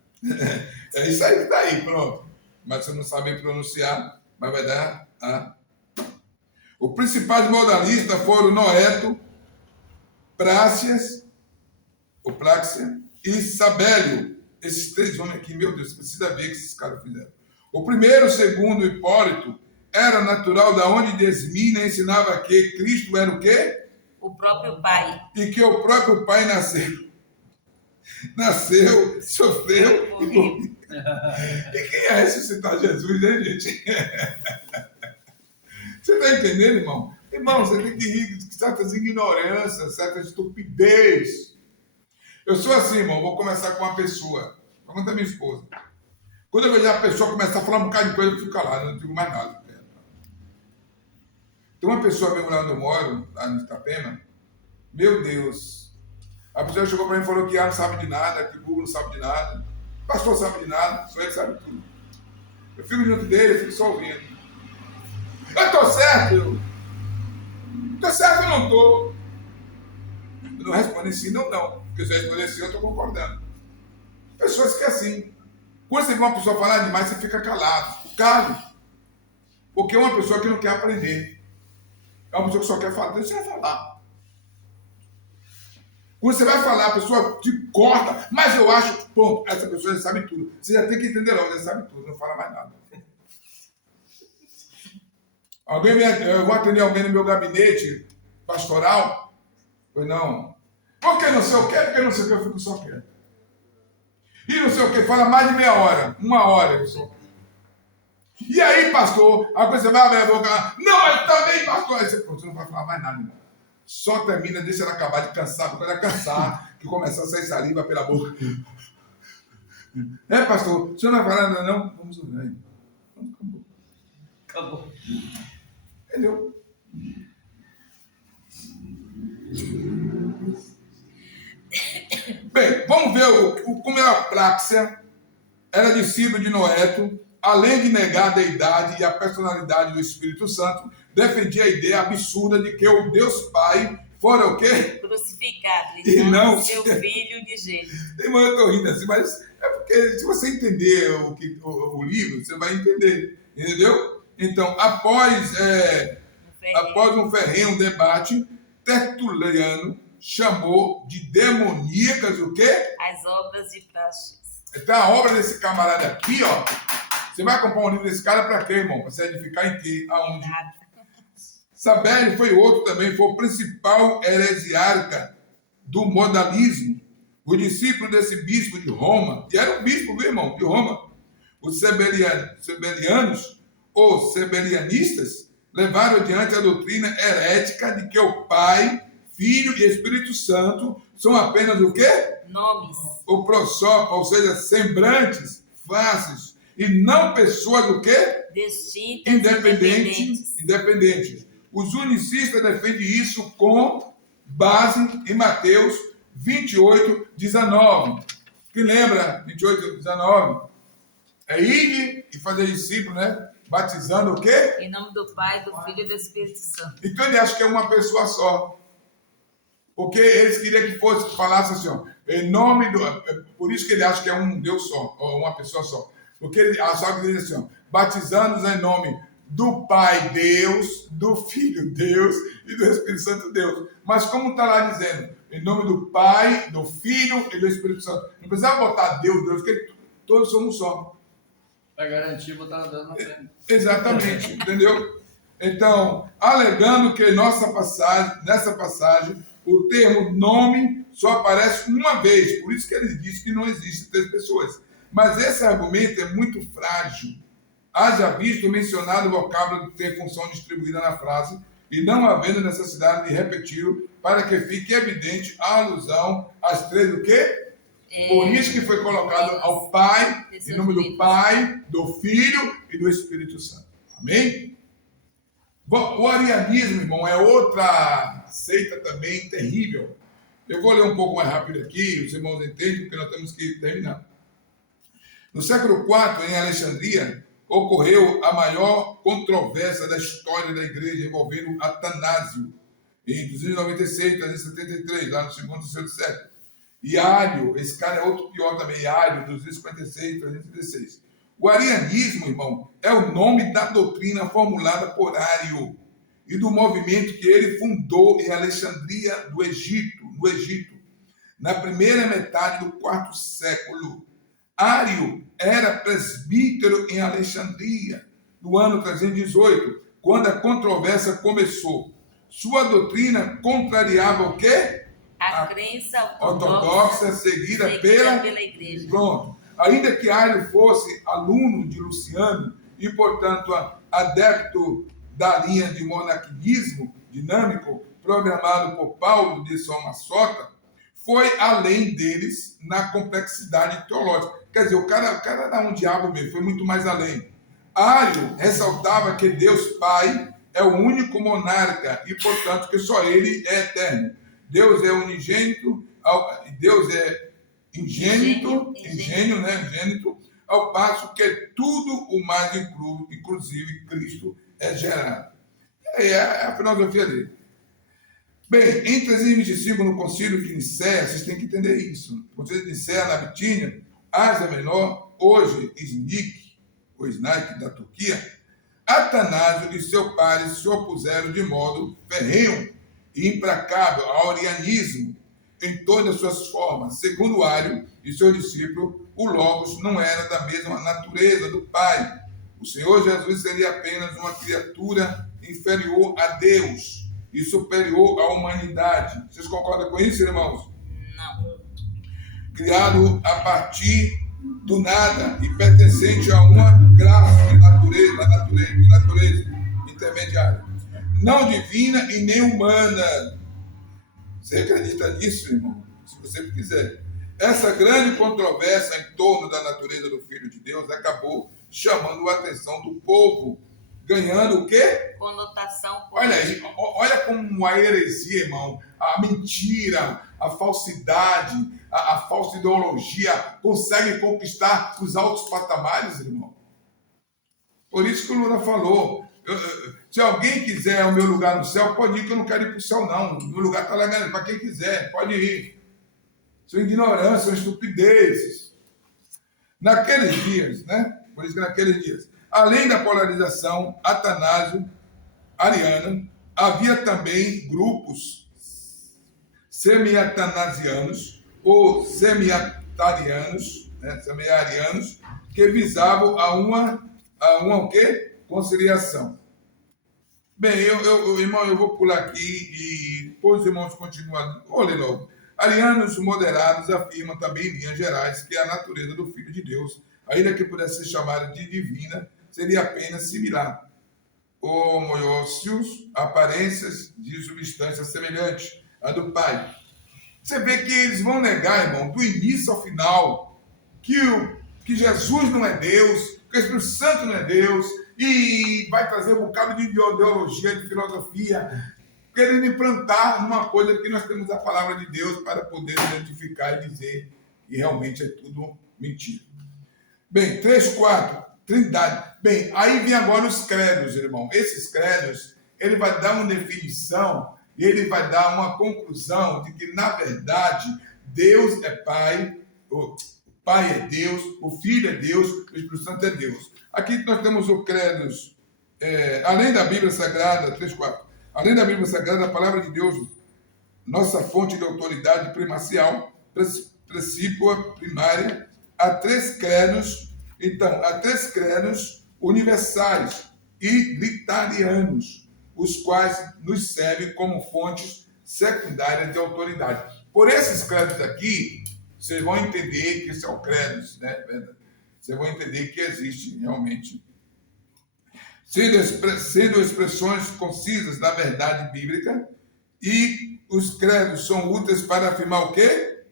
É isso aí que tá aí, pronto. Mas você não sabe pronunciar, mas vai dar a. Os principais modalistas foram Noeto, Práxia e Sabélio. Esses três homens aqui, meu Deus, você precisa ver o que esses caras fizeram. O primeiro, segundo Hipólito, era natural da onde Desmina ensinava que Cristo era o quê? O próprio Pai. E que o próprio Pai nasceu, sofreu e morreu. E quem é ressuscitar Jesus, né, gente? Você está entendendo, irmão? Irmão, você tem que rir de certas ignorâncias, certa estupidez. Eu sou assim, irmão, vou começar com uma pessoa. Vou contar minha esposa. Quando eu vejo a pessoa começar a falar um bocado de coisa, eu fico calado, não digo mais nada. Tem uma pessoa mesmo lá onde eu moro, lá no Itapema, meu Deus. A pessoa chegou para mim e falou que não sabe de nada, que o Google não sabe de nada, o pastor sabe de nada, só ele sabe tudo. Eu fico junto dele, eu fico só ouvindo. Eu estou certo? Estou certo ou não estou? Eu não respondo sim, não. Porque se eu responder sim, eu estou concordando. Pessoas que é assim. Quando você vê uma pessoa falar demais, você fica calado. Cale. Porque é uma pessoa que não quer aprender. É uma pessoa que só quer falar. Deixa eu falar. Quando você vai falar, a pessoa te corta. Mas eu acho que, ponto, essa pessoa já sabe tudo. Você já tem que entender logo, já sabe tudo. Não fala mais nada. Eu vou atender alguém no meu gabinete pastoral? Pois não. Porque não sei o quê, porque não sei o que, eu fico só quieto. E não sei o que, fala mais de meia hora, 1 hora eu só. E aí, pastor, a coisa vai abrir a boca, não, mas também, pastor, aí você não vai falar mais nada, irmão. Só termina, deixa ela acabar de cansar, porque ela cansar, que começar a sair saliva pela boca. Pastor, o senhor não vai falar nada, não? Vamos orar aí. Acabou. Entendeu? Bem, vamos ver como era a Práxia. Era discípulo de Noeto, além de negar a deidade e a personalidade do Espírito Santo, defendia a ideia absurda de que o Deus Pai fora o quê? Crucificado, e não seu filho de gênero. Irmão, eu estou rindo assim, mas é porque se você entender o livro, você vai entender, entendeu? Então, após um ferrenho debate, Tertuliano chamou de demoníacas o quê? As obras de Práxia. Então, a obra desse camarada aqui, ó, você vai comprar um livro desse cara para quê, irmão? Para se edificar em quê? Aonde? Sabélio foi outro também, foi o principal heresiarca do modalismo, o discípulo desse bispo de Roma, e era um bispo, viu, irmão, de Roma. Os sebelianos, ou sebelianistas, levaram adiante a doutrina herética de que o Pai, Filho e Espírito Santo são apenas o quê? Nomes. O prosópio, ou seja, semblantes, faces, e não pessoas o quê? Distintas, Independentes. Os unicistas defendem isso com base em Mateus 28, 19. Quem lembra 28, 19? É ide e fazer discípulos, né? Batizando o quê? Em nome do Pai, do Filho e do Espírito Santo. Então ele acha que é uma pessoa só. Porque eles queriam que fosse, falasse assim, ó, em nome do... Por isso que ele acha que é um Deus só, ou uma pessoa só. Porque ele achava que ele dizia assim, ó, batizando-os em nome do Pai Deus, do Filho Deus e do Espírito Santo Deus. Mas como está lá dizendo, em nome do Pai, do Filho e do Espírito Santo. Não precisava botar Deus, porque todos somos só. Para garantir, botar a Deus na frente. Exatamente, entendeu? Então, alegando que nessa passagem, o termo nome só aparece uma vez, por isso que ele diz que não existe 3 pessoas. Mas esse argumento é muito frágil. Haja visto mencionado o vocábulo de ter função distribuída na frase e não havendo necessidade de repeti-lo para que fique evidente a alusão às 3 do quê? Por isso que foi colocado ao Pai, em nome do Pai, do Filho e do Espírito Santo. Amém? Bom, o arianismo, irmão, é outra seita também terrível. Eu vou ler um pouco mais rápido aqui, os irmãos entendem, porque nós temos que terminar. No século IV, em Alexandria, ocorreu a maior controvérsia da história da igreja envolvendo Atanásio, em 296, 373, lá no segundo e terceiro século. E Ário, esse cara é outro pior também, Ário, 256, 316. O arianismo, irmão, é o nome da doutrina formulada por Ário e do movimento que ele fundou em Alexandria do Egito, no Egito, na primeira metade do quarto século. Ário era presbítero em Alexandria, no ano 318, quando a controvérsia começou. Sua doutrina contrariava o quê? A crença ortodoxa seguida pela igreja. Pronto. Ainda que Ário fosse aluno de Luciano e, portanto, adepto da linha de monaquinismo dinâmico programado por Paulo de Sommassota, foi além deles na complexidade teológica. Quer dizer, o cara era um diabo mesmo, foi muito mais além. Ário ressaltava que Deus Pai é o único monarca e, portanto, que só ele é eterno. Deus é unigênito, Deus é ingênito, ao passo que tudo o mais inclusive Cristo é gerado. E aí é a filosofia dele. Bem, em 325, no concílio de Nicéia, vocês têm que entender isso. O concílio de Nicéia, na Bitínia, Ásia Menor, hoje Iznik da Turquia, Atanásio e seu pai se opuseram de modo ferrenho e implacável ao arianismo em todas as suas formas. Segundo Ário e seu discípulo, o Logos não era da mesma natureza do Pai. O Senhor Jesus seria apenas uma criatura inferior a Deus e superior à humanidade. Vocês concordam com isso, irmãos? Não. Criado a partir do nada e pertencente a uma graça de natureza intermediária. Não divina e nem humana. Você acredita nisso, irmão? Se você quiser. Essa grande controvérsia em torno da natureza do Filho de Deus acabou chamando a atenção do povo, ganhando o quê? Conotação Olha política. aí, olha como a heresia, irmão, a mentira, a falsidade, a falsa ideologia consegue conquistar os altos patamares, irmão. Por isso que o Lula falou, se alguém quiser o meu lugar no céu, pode ir, que eu não quero ir para o céu, não. O meu lugar está lá, para quem quiser, pode ir. São ignorância, são estupidezes. Naqueles dias, né? Por isso que naqueles dias, além da polarização atanásio-ariana, havia também grupos semi-atanasianos ou semi-arianos, que visavam a uma o quê? Conciliação. Bem, irmão, eu vou pular aqui e depois os irmãos continuam. Vou ler logo. Arianos moderados afirmam também, em linhas gerais, que a natureza do Filho de Deus, ainda que pudesse ser chamada de divina, seria apenas similar. Homoiócios, aparências de substância semelhante à do Pai. Você vê que eles vão negar, irmão, do início ao final, que Jesus não é Deus, que o Espírito Santo não é Deus, e vai trazer um bocado de ideologia, de filosofia. querendo implantar numa coisa que nós temos a palavra de Deus para poder identificar e dizer que realmente é tudo mentira. Bem, 3, 4, Trindade. Bem, aí vem agora os credos, irmão. Esses credos, ele vai dar uma definição e ele vai dar uma conclusão de que, na verdade, Deus é Pai, o Pai é Deus, o Filho é Deus, o Espírito Santo é Deus. Aqui nós temos o credos, além da Bíblia Sagrada, 3, 4, além da Bíblia Sagrada, a palavra de Deus, nossa fonte de autoridade primacial, precípua, primária, há 3 credos, então, há 3 credos universais e litarianos, os quais nos servem como fontes secundárias de autoridade. Por esses credos aqui, vocês vão entender que esse é o credo, né? Vocês vão entender que existe realmente. Sendo expressões concisas da verdade bíblica, e os credos são úteis para afirmar o quê?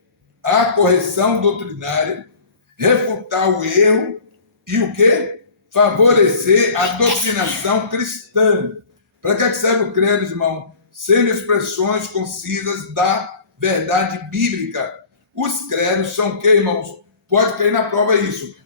A correção doutrinária, refutar o erro e o quê? Favorecer a doutrinação cristã. Para que serve o credo, irmão? Sendo expressões concisas da verdade bíblica. Os credos são o quê, irmãos? Pode cair na prova isso.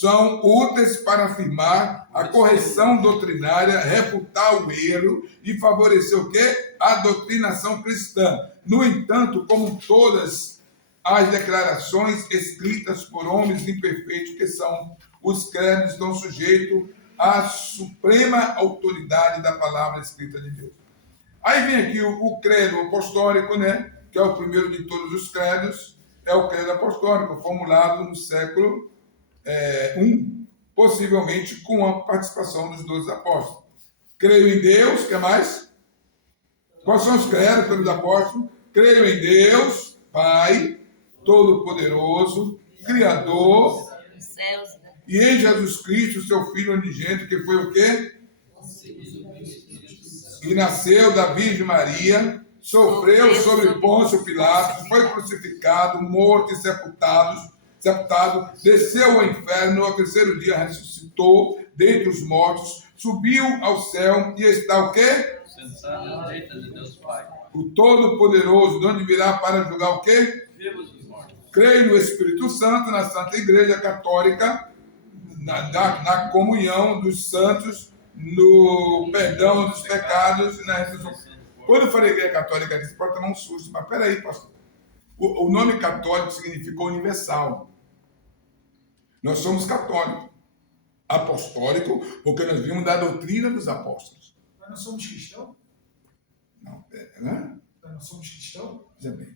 São úteis para afirmar a correção doutrinária, refutar o erro e favorecer o quê? A doutrinação cristã. No entanto, como todas as declarações escritas por homens imperfeitos que são, os credos estão sujeitos à suprema autoridade da palavra escrita de Deus. Aí vem aqui o credo apostólico, né? Que é o primeiro de todos os credos, é o credo apostólico, formulado no século I, possivelmente com a participação dos 12 apóstolos. Creio em Deus, que mais? Quais são os credos pelos apóstolos? Creio em Deus, Pai, Todo-Poderoso, Criador, e em Jesus Cristo, seu Filho unigênito, que foi o quê? E nasceu da Virgem Maria, sofreu sobre Pôncio Pilatos, foi crucificado, morto e sepultado, desceu ao inferno, ao terceiro dia ressuscitou dentre os mortos, subiu ao céu e está o quê? Sentado à direita de Deus Pai. O Todo-Poderoso, de onde virá para julgar o quê? Vivos e mortos. Creio no Espírito Santo, na Santa Igreja Católica, na comunhão dos santos, no perdão dos pecados e na ressurreição. Quando eu falei Igreja Católica, disse, pode tomar um susto, mas peraí, pastor. O nome católico significa universal. Nós somos católicos. Apostólico, porque nós vimos da doutrina dos apóstolos. Mas nós somos cristãos? Não, né? Mas nós somos cristãos? Veja bem.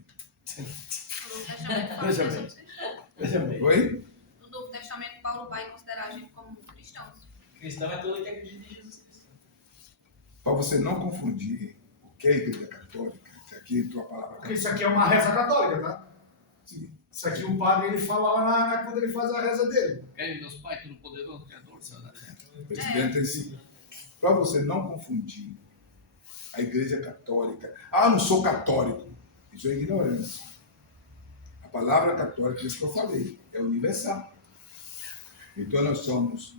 Veja bem. Oi? No Novo Testamento, Paulo vai considerar a gente como cristãos. Cristão é todo que acredita em Jesus Cristo. Para você não confundir o que é a Igreja Católica, que aqui entrou a palavra Porque isso aqui é uma reza católica, tá? Sim. Isso aqui o padre ele fala lá quando ele faz a reza dele. Creio em Deus Pai, Todo-Poderoso, Criador, Senhor da Terra. Presidente, assim, para você não confundir a Igreja Católica. Ah, não sou católico. Isso é ignorância. A palavra católica, isso que eu falei, é universal. Então nós somos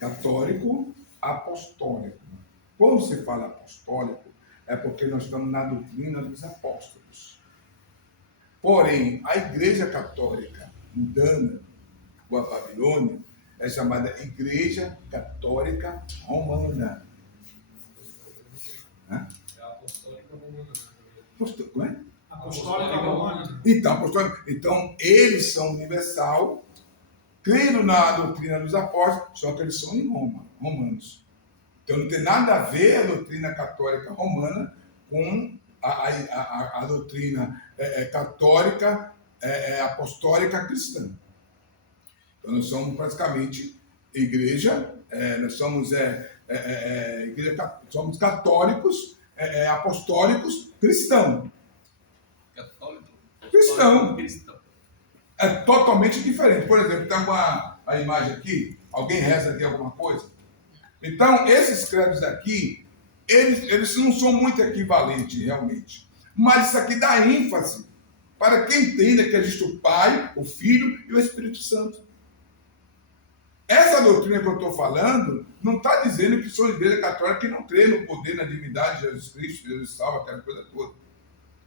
católico, apostólico. Quando se fala apostólico, é porque nós estamos na doutrina dos apóstolos. Porém, a Igreja Católica mundana, ou a Babilônia, é chamada Igreja Católica Romana. É a apostólica romana. Como é? Apostólica romana. Então, eles são universal, crendo na doutrina dos apóstolos, só que eles são em Roma, romanos. Então, não tem nada a ver a doutrina católica romana com a doutrina católica, apostólica cristã. Então, nós somos praticamente igreja, nós somos, somos católicos, apostólicos, cristãos. Católico. Cristão. Cristão. É totalmente diferente. Por exemplo, tem a imagem aqui, alguém reza aqui alguma coisa. Então, esses credos aqui, eles não são muito equivalentes realmente. Mas isso aqui dá ênfase para quem entenda que existe o Pai, o Filho e o Espírito Santo. Essa doutrina que eu estou falando não está dizendo que sou igreja católica que não crê no poder, na divindade de Jesus Cristo, Jesus salva, aquela coisa toda.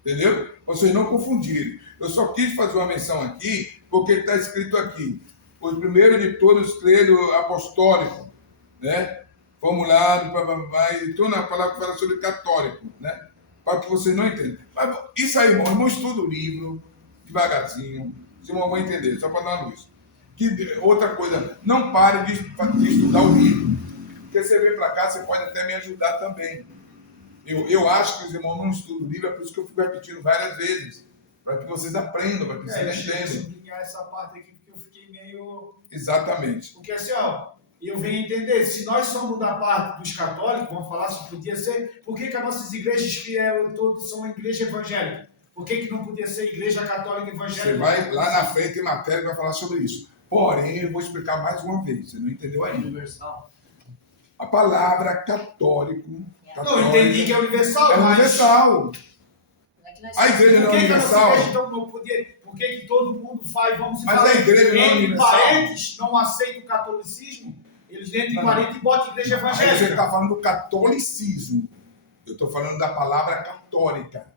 Entendeu? Vocês não confundirem. Eu só quis fazer uma menção aqui, porque está escrito aqui. O primeiro de todos, credo apostólico, né? Formulado, então na palavra que fala sobre católico, né? Para que vocês não entendam. Mas isso aí, irmão, estuda o livro, devagarzinho, se o irmão entender, só para dar uma luz. Outra coisa, não pare de estudar o livro. Porque você vem para cá, você pode até me ajudar também. Eu acho que os irmãos não estudam o livro, é por isso que eu fico repetindo várias vezes. Para que vocês aprendam, para que vocês entendam. Sublinhar essa parte aqui, porque eu fiquei meio... Exatamente. Porque assim, ó, eu venho entender, se nós somos da parte dos católicos, vamos falar se podia ser, por que as nossas igrejas que todas são igreja evangélica? Por que não podia ser igreja católica evangélica? Você vai lá na frente em matéria e vai falar sobre isso. Porém, eu vou explicar mais uma vez, você não entendeu ainda. Universal. A palavra católico... Não, eu entendi que é universal, é mas... universal. A igreja não é universal. Por que todo mundo faz, vamos Mas a igreja não é entre universal. parentes, não aceita o catolicismo, eles entre parentes botam igreja Aí você evangélica. está falando do catolicismo. Eu estou falando da palavra católica.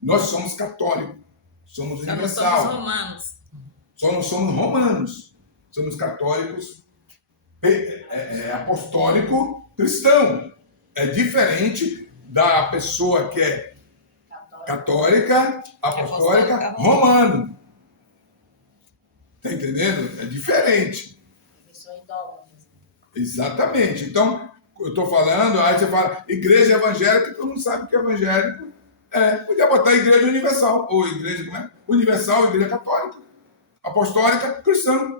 Nós somos católicos. Somos Só não universal. somos romanos. Só não somos romanos. Somos católicos, apostólico, cristão. É diferente da pessoa que é católica, apostólica, romano. Está entendendo? É diferente. Exatamente. Então, eu estou falando, aí você fala, igreja evangélica, todo mundo sabe que é evangélico. Podia botar igreja universal, ou igreja, como é? Universal, igreja católica, apostólica, cristã.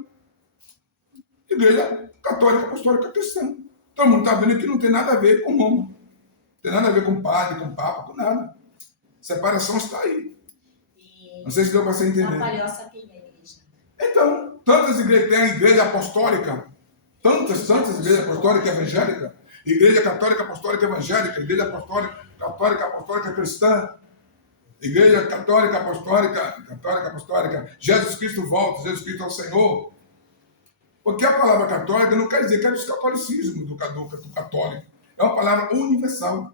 Igreja católica, apostólica, cristã. Todo mundo está vendo que não tem nada a ver com Roma. Não tem nada a ver com padre, com papa, com nada. Separação está aí. Não sei se deu para você entender. Então, tantas igrejas, tem a igreja apostólica, tantas igrejas apostólicas evangélicas, igreja católica apostólica evangélica, igreja apostólica cristã, igreja católica apostólica, Jesus Cristo volta, Jesus Cristo é o Senhor. Porque a palavra católica não quer dizer que é do catolicismo, do católico. É uma palavra universal.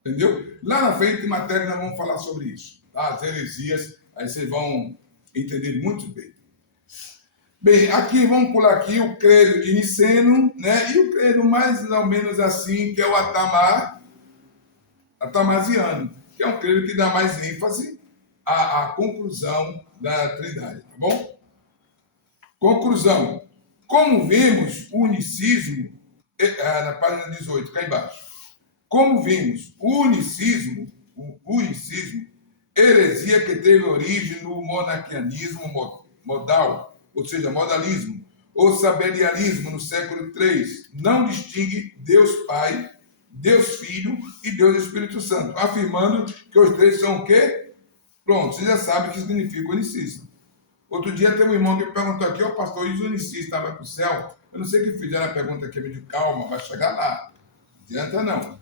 Entendeu? Lá na frente, em matéria, nós vamos falar sobre isso. Tá? As heresias, aí vocês vão entender muito bem. Bem, aqui, vamos pular aqui o credo de Niceno, né? E o credo mais ou menos assim, que é o atamasiano, que é um credo que dá mais ênfase à conclusão da Trindade, tá bom? Conclusão. Como vimos, o unicismo, na página 18, cá embaixo. Como vimos, o unicismo, heresia que teve origem no monaquianismo modal, ou seja, modalismo, ou sabelianismo no século III, não distingue Deus Pai, Deus Filho e Deus Espírito Santo, afirmando que os três são o quê? Pronto, você já sabe o que significa o unicismo. Outro dia teve um irmão que perguntou aqui, ó pastor, e os unicistas vai para o céu? Eu não sei que fizeram a pergunta aqui, me disse, calma, vai chegar lá. Não adianta não.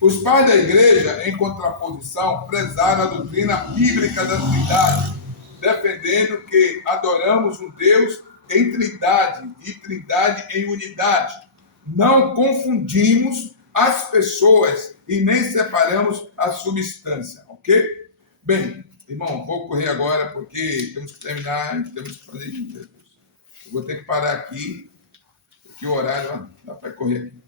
Os pais da igreja, em contraposição, prezaram a doutrina bíblica da Trindade, defendendo que adoramos um Deus em trindade e trindade em unidade. Não confundimos as pessoas e nem separamos a substância, ok? Bem, irmão, vou correr agora porque temos que terminar, temos que fazer isso. Eu vou ter que parar aqui, porque o horário dá para correr aqui.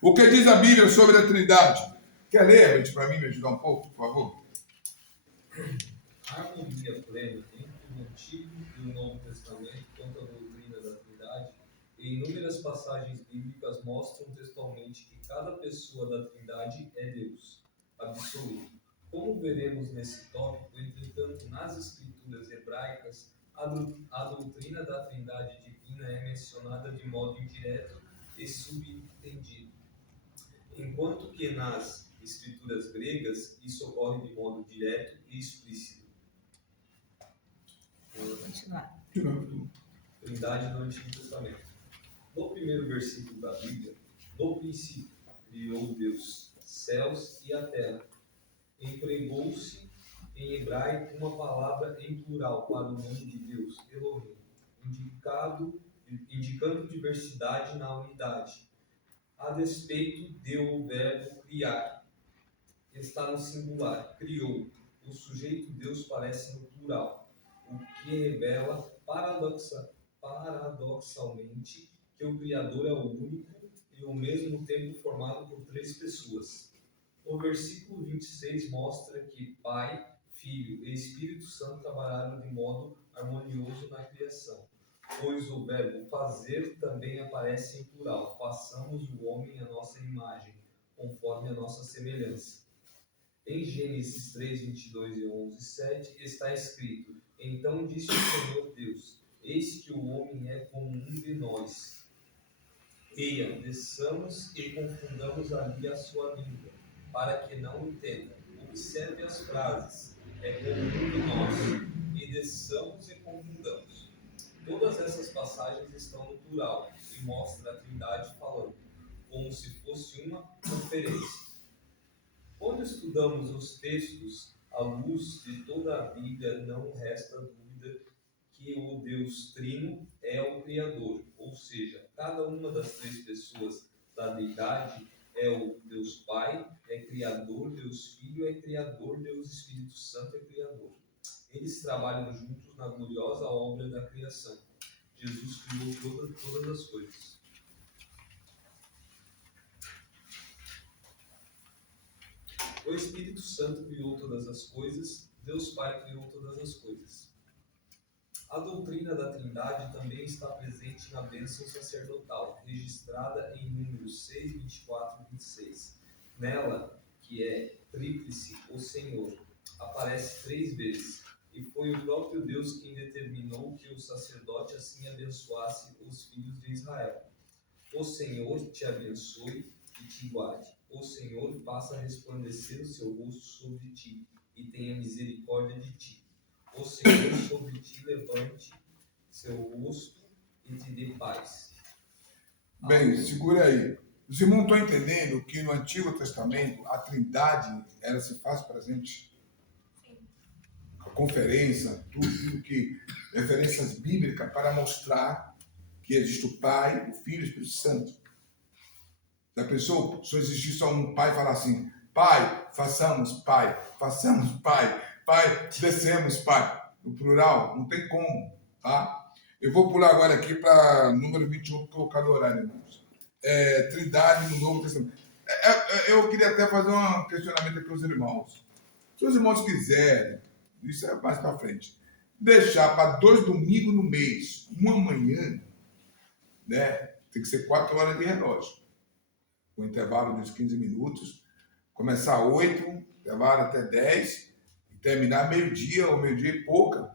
O que diz a Bíblia sobre a Trindade? Quer ler, gente, para mim, me ajudar um pouco, por favor? A harmonia plena entre o Antigo e o Novo Testamento quanto à doutrina da Trindade, em inúmeras passagens bíblicas mostram textualmente que cada pessoa da Trindade é Deus, absoluto. Como veremos nesse tópico, entretanto, nas escrituras hebraicas, a doutrina da Trindade divina é mencionada de modo indireto e subentendido, enquanto que nas escrituras gregas isso ocorre de modo direto e explícito. Continuar. Trindade do Antigo Testamento. No primeiro versículo da Bíblia, no princípio criou Deus céus e a terra. Empregou-se em hebraico uma palavra em plural para o nome de Deus, Elohim, indicado indicando diversidade na unidade. A despeito do verbo criar, que está no singular, criou. O sujeito Deus parece no plural, o que revela paradoxalmente que o Criador é o único e ao mesmo tempo formado por três pessoas. O versículo 26 mostra que Pai, Filho e Espírito Santo trabalharam de modo harmonioso na criação, pois o verbo fazer também aparece em plural. Façamos o homem à nossa imagem, conforme a nossa semelhança. Em Gênesis 3, 22 e 11, 7, está escrito: Então disse o Senhor Deus: Eis que o homem é como um de nós. Eia, desçamos e confundamos ali a sua língua, para que não entenda. Observe as frases: é como um de nós, e desçamos e confundamos. Todas essas passagens estão no plural e mostram a Trindade falando, como se fosse uma conferência. Quando estudamos os textos à luz de toda a Bíblia, não resta dúvida que o Deus Trino é o Criador, ou seja, cada uma das três pessoas da Deidade é o Deus Pai, é Criador, Deus Filho é Criador, Deus Espírito Santo é Criador. Eles trabalham juntos na gloriosa obra da criação. Jesus criou todas as coisas. O Espírito Santo criou todas as coisas, Deus Pai criou todas as coisas. A doutrina da Trindade também está presente na bênção sacerdotal, registrada em Números 6, 24 e 26. Nela, que é tríplice, o Senhor, aparece 3 vezes, e foi o próprio Deus quem determinou que o sacerdote assim abençoasse os filhos de Israel. O Senhor te abençoe e te guarde. O Senhor faça resplandecer o seu rosto sobre ti e tenha misericórdia de ti. O Senhor sobre ti levante seu rosto e te dê paz. Bem, segura aí. Os irmãos estão entendendo que no Antigo Testamento a Trindade ela se faz presente? A conferência, tudo que referências bíblicas para mostrar que existe o Pai, o Filho e o Espírito Santo. Já pensou? Se existir só um pai falar assim: Pai, façamos, Pai, Pai, descemos, Pai. No plural, não tem como, tá? Eu vou pular agora aqui para número 21, colocar no horário, irmãos. Trindade no Novo Testamento. Eu queria até fazer um questionamento aqui aos irmãos. Se os irmãos quiserem, isso é mais para frente, deixar para 2 domingos no mês, uma manhã, né? Tem que ser 4 horas de relógio. Com intervalo de 15 minutos, começar 8, intervalo até 10, e terminar meio-dia ou meio-dia e pouca,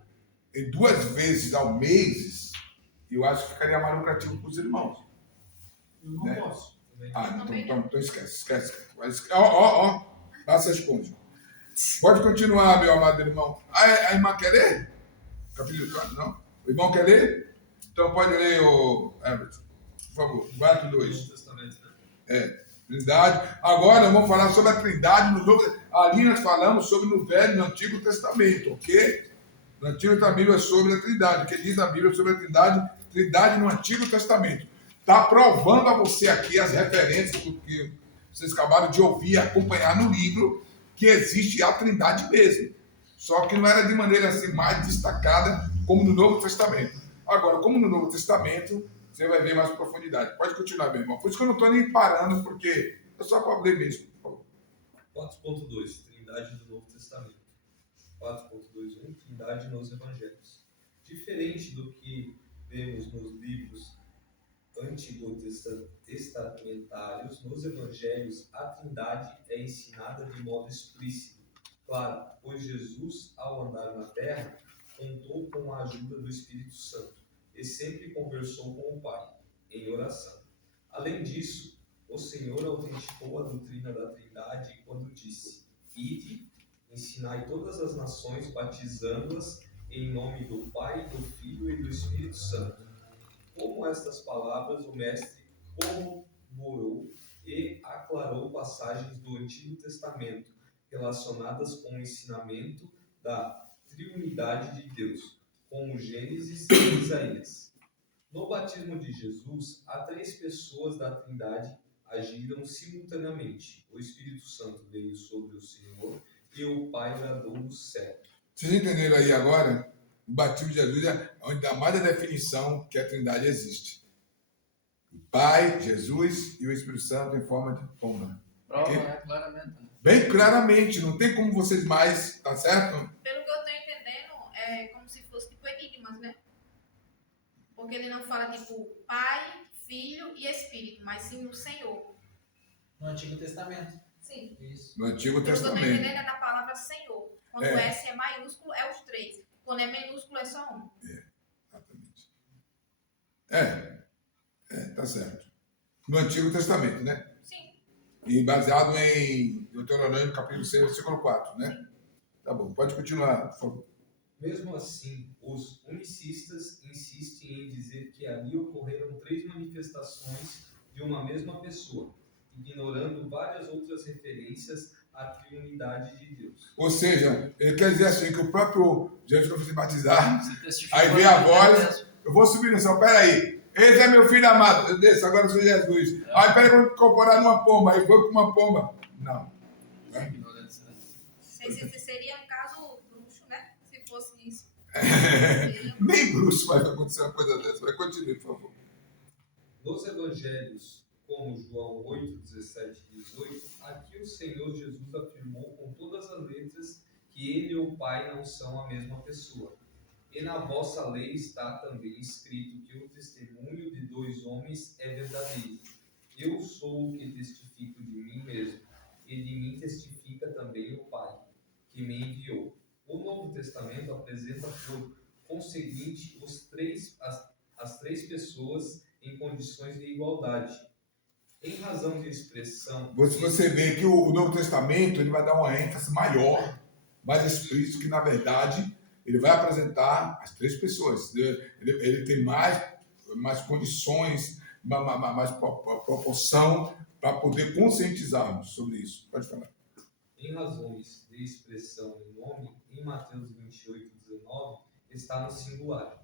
e 2 vezes ao mês, eu acho que ficaria mais lucrativo para os irmãos. Eu não né? posso. Então esquece. Lá se esconde. Pode continuar, meu amado irmão. A irmã quer ler? Capítulo 4, não? O irmão quer ler? Então pode ler, o Everton. Por favor, 4:2. Trindade. Agora vamos falar sobre a Trindade no Novo. Ali nós falamos sobre no Velho e no Antigo Testamento, ok? No Antigo Testamento é sobre a Trindade. O que diz a Bíblia sobre a Trindade? Trindade no Antigo Testamento. Está provando a você aqui as referências do que vocês acabaram de ouvir e acompanhar no livro, que existe a Trindade mesmo. Só que não era de maneira assim mais destacada como no Novo Testamento. Agora, como no Novo Testamento, você vai ver mais profundidade. Pode continuar, meu irmão. Por isso que eu não estou nem parando, porque é só para ler mesmo. 4.2, Trindade do Novo Testamento. 4.2.1, Trindade nos Evangelhos. Diferente do que vemos nos livros antigo-testamentários, nos Evangelhos a Trindade é ensinada de modo explícito. Claro, pois Jesus, ao andar na terra, contou com a ajuda do Espírito Santo e sempre conversou com o Pai, em oração. Além disso, o Senhor autenticou a doutrina da Trindade quando disse: Ide, ensinai todas as nações, batizando-as em nome do Pai, do Filho e do Espírito Santo. Com estas palavras, o Mestre corroborou e aclarou passagens do Antigo Testamento relacionadas com o ensinamento da triunidade de Deus, como Gênesis e Isaías. No batismo de Jesus, há 3 pessoas da Trindade agiram simultaneamente. O Espírito Santo veio sobre o Senhor e o Pai bradou do céu. Vocês entenderam aí agora? O batismo de Jesus é onde dá mais a definição que a Trindade existe. O Pai, Jesus e o Espírito Santo em forma de pomba. Prova, Ok? né? Claramente. Né? Bem claramente, não tem como vocês mais, tá certo? Pelo que eu tô entendendo, é como se fosse tipo enigmas, né? Porque ele não fala tipo Pai, Filho e Espírito, mas sim o Senhor. No Antigo Testamento. Sim. Isso. No Antigo Pelo que eu tô Testamento. entendendo é da palavra Senhor. Quando o S é maiúsculo, é os 3. Quando é minúsculo, é só um. Exatamente. Tá certo. No Antigo Testamento, né? Sim. E baseado em Deuteronômio, capítulo 6, versículo 4, né? Tá bom, pode continuar, por favor. Mesmo assim, os unicistas insistem em dizer que ali ocorreram 3 manifestações de uma mesma pessoa, ignorando várias outras referências à triunidade de Deus. Ou seja, ele quer dizer assim, que o próprio Jesus, quando se batizar, Se testificou aí vem a ali, voz, mesmo. eu vou subir no céu, peraí, esse é meu filho amado, eu desço, agora eu sou Jesus. Aí peraí, quando incorporar numa pomba, aí foi com uma pomba. Não. Ignorância, né? Esse seria um caso bruxo, né? Se fosse isso. Nem bruxo vai acontecer uma coisa dessa. Vai continuar, por favor. Nos evangelhos, como João 8, 17 e 18, aqui o Senhor Jesus afirmou com todas as letras que ele e o Pai não são a mesma pessoa. E na vossa lei está também escrito que o testemunho de 2 homens é verdadeiro. Eu sou o que testifico de mim mesmo, e de mim testifica também o Pai, que me enviou. O Novo Testamento apresenta por conseguinte as 3 pessoas em condições de igualdade. Em razão de expressão... Você vê que o Novo Testamento ele vai dar uma ênfase maior, mais explícito, que na verdade ele vai apresentar as 3 pessoas. Ele tem mais condições, mais proporção para poder conscientizarmos sobre isso. Pode falar. Em razões de expressão em nome, em Mateus 28, 19, está no singular.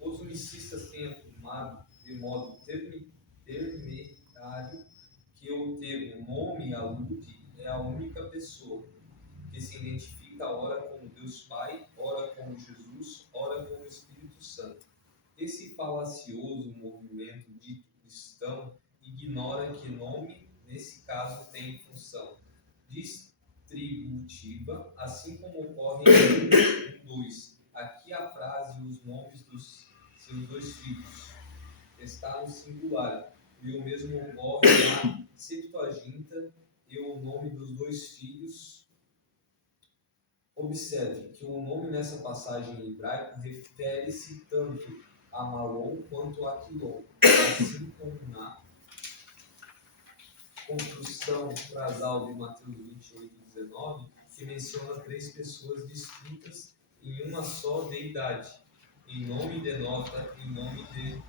Os unicistas têm afirmado de modo terminário que o termo nome alude a única pessoa, que se identifica ora como Deus Pai, ora como Jesus, ora como Espírito Santo. Esse falacioso movimento dito cristão ignora que nome, nesse caso, tem função distributiva, assim como ocorre em 2. Aqui a frase os nomes dos seus 2 filhos está no singular, e o mesmo ocorre na Septuaginta e o nome dos 2 filhos. Observe que o nome nessa passagem em hebraico refere-se tanto a Malom quanto a Quilom, assim como na construção frasal de Mateus 28, 19, que menciona 3 pessoas distintas em uma só deidade. Em nome denota em nome de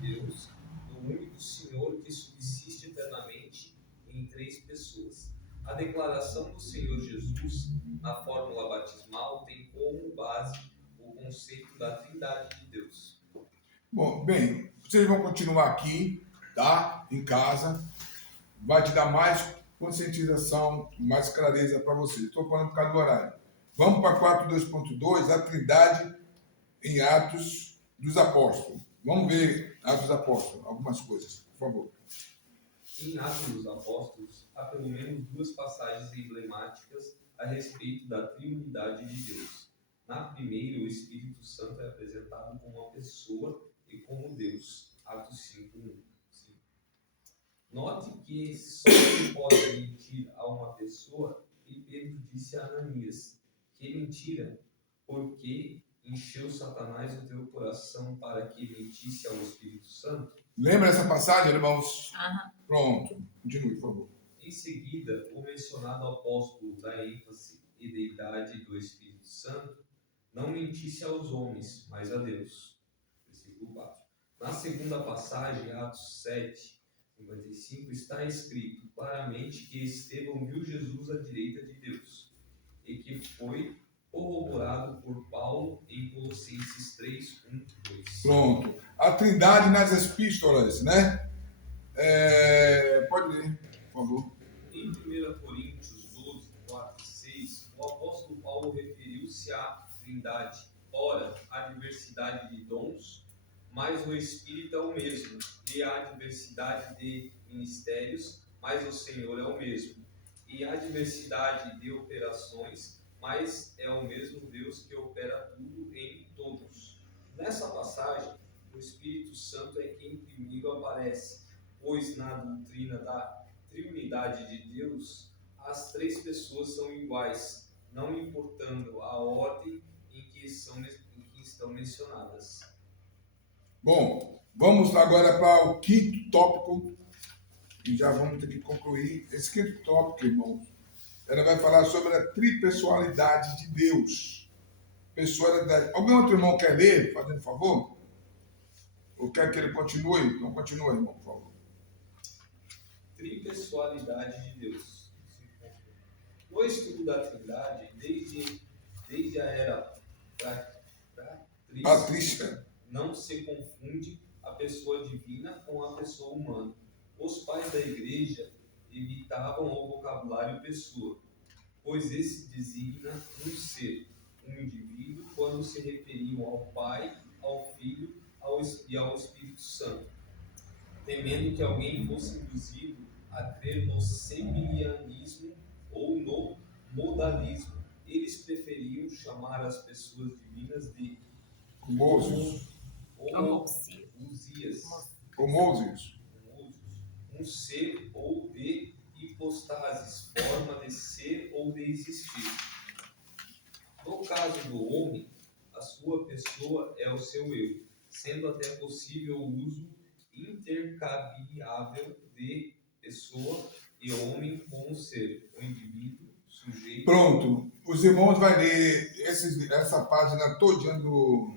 Deus, do único Senhor que subsiste eternamente em 3 pessoas. A declaração do Senhor Jesus na fórmula batismal tem como base o conceito da Trindade de Deus. Bom, bem, vocês vão continuar aqui, tá? Em casa. Vai te dar mais conscientização, mais clareza para vocês. Estou falando por causa do horário. Vamos para 4.2.2, a Trindade em Atos dos Apóstolos. Vamos ver Atos dos Apóstolos, algumas coisas, por favor. Em Atos dos Apóstolos, há pelo menos 2 passagens emblemáticas a respeito da triunidade de Deus. Na primeira, o Espírito Santo é apresentado como uma pessoa e como Deus. Atos 5:1. Note que só se pode mentir a uma pessoa, e Pedro disse a Ananias: que mentira, porque encheu Satanás o teu coração para que mentisse ao Espírito Santo? Lembra essa passagem, irmãos? Aham. Pronto. Continue, por favor. Em seguida, o mencionado apóstolo da ênfase e deidade do Espírito Santo não mentisse aos homens, mas a Deus. Versículo 4. Na segunda passagem, Atos 7, 55, está escrito claramente que Estevão viu Jesus à direita de Deus, e que foi corroborado por Paulo em Colossenses 3, 1, 2. Pronto. a Trindade nas epístolas, né? Pode ler, por favor. Em 1 Coríntios 12, 4 e 6, o apóstolo Paulo referiu-se à Trindade. Ora, há diversidade de dons, mas o Espírito é o mesmo. E há diversidade de ministérios, mas o Senhor é o mesmo. E há diversidade de operações, mas é o mesmo Deus que opera tudo em todos. Nessa passagem, o Espírito Santo é quem primeiro aparece, pois na doutrina da Trindade de Deus, as três pessoas são iguais, não importando a ordem em que estão mencionadas. Bom, vamos agora para o quinto tópico, e já vamos ter que concluir. Esse quinto tópico, irmãos, ela vai falar sobre a tripessoalidade de Deus. Pessoalidade. Algum outro irmão quer ler, fazendo favor? Ou quer que ele continue? Então continua, irmão, por favor. Tripessoalidade de Deus. No estudo da Trindade, desde a era patrícia, não se confunde a pessoa divina com a pessoa humana. Os pais da igreja evitavam o vocabulário pessoa, pois esse designa um ser, um indivíduo, quando se referiam ao Pai, ao Filho e ao Espírito Santo, temendo que alguém fosse induzido a crer no seminianismo ou no modalismo. Eles preferiam chamar as pessoas divinas de homousios, um ser ou de hipostases, forma de ser ou de existir. No caso do homem, a sua pessoa é o seu eu, sendo até possível o uso intercambiável de pessoa e homem como ser, o indivíduo, sujeito. Pronto, os irmãos vão ler essa página todinha do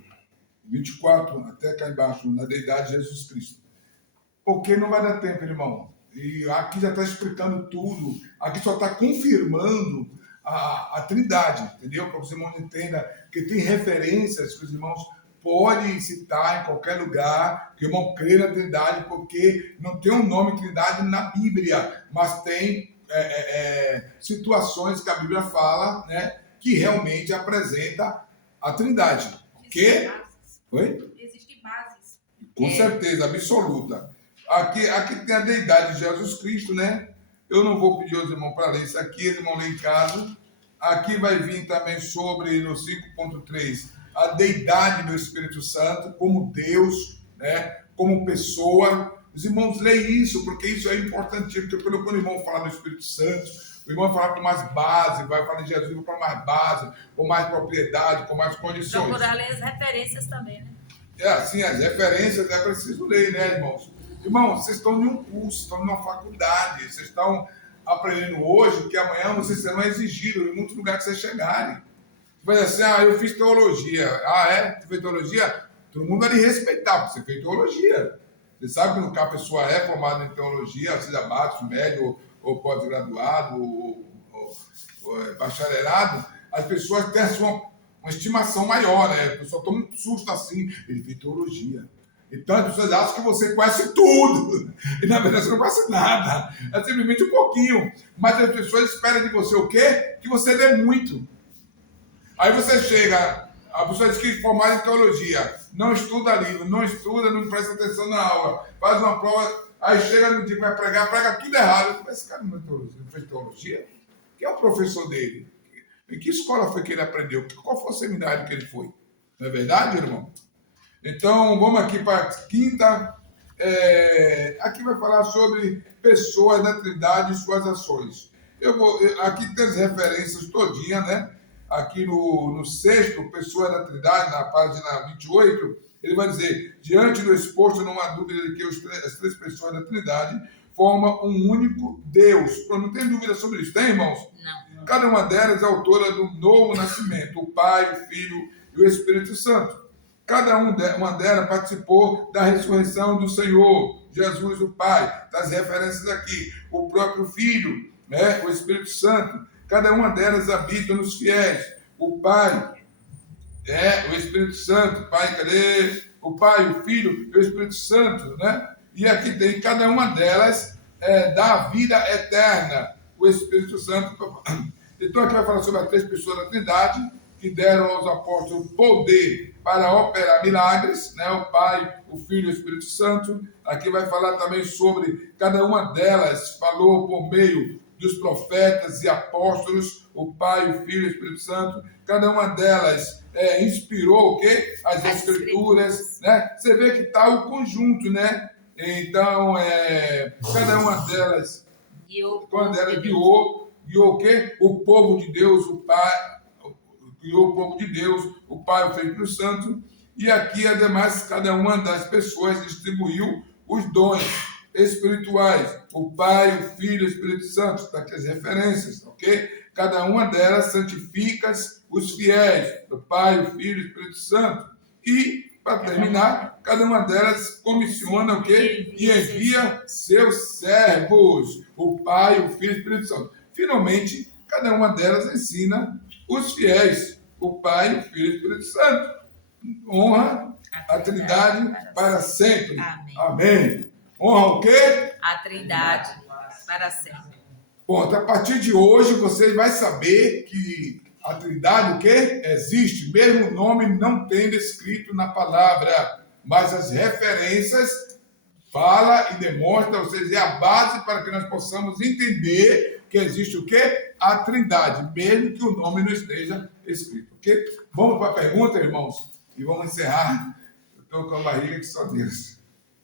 24 até cá embaixo, na deidade de Jesus Cristo. Porque não vai dar tempo, irmão. E aqui já está explicando tudo, aqui só está confirmando a Trindade, entendeu? Para que os irmãos entendam que tem referências que os irmãos podem citar em qualquer lugar, que o irmão crê na Trindade, porque não tem um nome Trindade na Bíblia, mas tem situações que a Bíblia fala, né, que realmente apresenta a Trindade. Que? Oi? Existem bases. Com certeza, absoluta. Aqui tem a deidade de Jesus Cristo, né? Eu não vou pedir aos irmãos para ler isso aqui, eles vão ler em casa. Aqui vai vir também sobre, no 5.3, a deidade do Espírito Santo, como Deus, né? Como pessoa. Os irmãos leem isso, porque isso é importantíssimo, porque quando o irmão fala do Espírito Santo, o irmão vai falar com mais base, vai falar de Jesus com mais base, com mais propriedade, com mais condições. Procurar ler as referências também, né? Assim, as referências é preciso ler, né, irmãos? Irmãos, vocês estão em um curso, estão numa faculdade, vocês estão aprendendo hoje que amanhã vocês serão exigidos em muitos lugares que vocês chegarem. Você vai dizer assim, eu fiz teologia. Tu fez teologia? Todo mundo vai lhe respeitar, porque você fez teologia. Você sabe que a pessoa é formada em teologia, seja básico, médio, ou pós-graduado, ou bacharelado, as pessoas têm uma estimação maior, né? A pessoa toma um susto assim, ele fez teologia. Então as pessoas acham que você conhece tudo. E na verdade você não conhece nada. É simplesmente um pouquinho. Mas as pessoas esperam de você o quê? Que você dê muito. Aí você chega, a pessoa diz que é formada em teologia, não estuda livro, não estuda, não presta atenção na aula, faz uma prova, aí chega no dia que vai pregar, prega tudo errado. Mas esse cara não fez teologia? Quem é o professor dele? Em que escola foi que ele aprendeu? Qual foi o seminário que ele foi? Não é verdade, irmão? Então, vamos aqui para a quinta. Aqui vai falar sobre pessoas da Trindade e suas ações. Aqui tem as referências todinhas, né? Aqui no sexto, pessoas da Trindade, na página 28, ele vai dizer, diante do exposto, não há dúvida de que as três pessoas da Trindade formam um único Deus. Não tem dúvida sobre isso, tem, irmãos? Não. Cada uma delas é autora do novo nascimento, o Pai, o Filho e o Espírito Santo. Cada uma delas participou da ressurreição do Senhor, Jesus, o Pai. Das referências aqui, o próprio Filho, né, o Espírito Santo. Cada uma delas habita nos fiéis. O Pai É, o Espírito Santo, Pai, cadê? O Pai, o Filho e o Espírito Santo, né? E aqui tem cada uma delas dá vida eterna, o Espírito Santo. Então aqui vai falar sobre as 3 pessoas da Trindade, que deram aos apóstolos poder para operar milagres, né? O Pai, o Filho e o Espírito Santo. Aqui vai falar também sobre cada uma delas falou por meio dos profetas e apóstolos, o Pai, o Filho e o Espírito Santo. Cada uma delas inspirou o quê? As Escrituras, né? Você vê que está o conjunto, né? Então, cada uma delas guiou o quê? O povo de Deus, o Pai, guiou o povo de Deus, o Pai, o Filho e o Espírito Santo. E aqui, ademais, cada uma das pessoas distribuiu os dons espirituais. O Pai, o Filho e o Espírito Santo. Está aqui as referências, ok? Cada uma delas santifica os fiéis, o Pai, o Filho e o Espírito Santo. E, para terminar, cada uma delas comissiona o quê? E envia seus servos, o Pai, o Filho e o Espírito Santo. Finalmente, cada uma delas ensina os fiéis, o Pai, o Filho e o Espírito Santo. Honra a Trindade para sempre. Amém. Honra o quê? A Trindade para sempre. Ponto. A partir de hoje, você vai saber que a Trindade, o quê? Existe, mesmo o nome não tendo escrito na palavra, mas as referências fala e demonstra, ou seja, é a base para que nós possamos entender que existe o quê? A Trindade, mesmo que o nome não esteja escrito, ok? Vamos para a pergunta, irmãos, e vamos encerrar. Eu estou com a barriga que só Deus.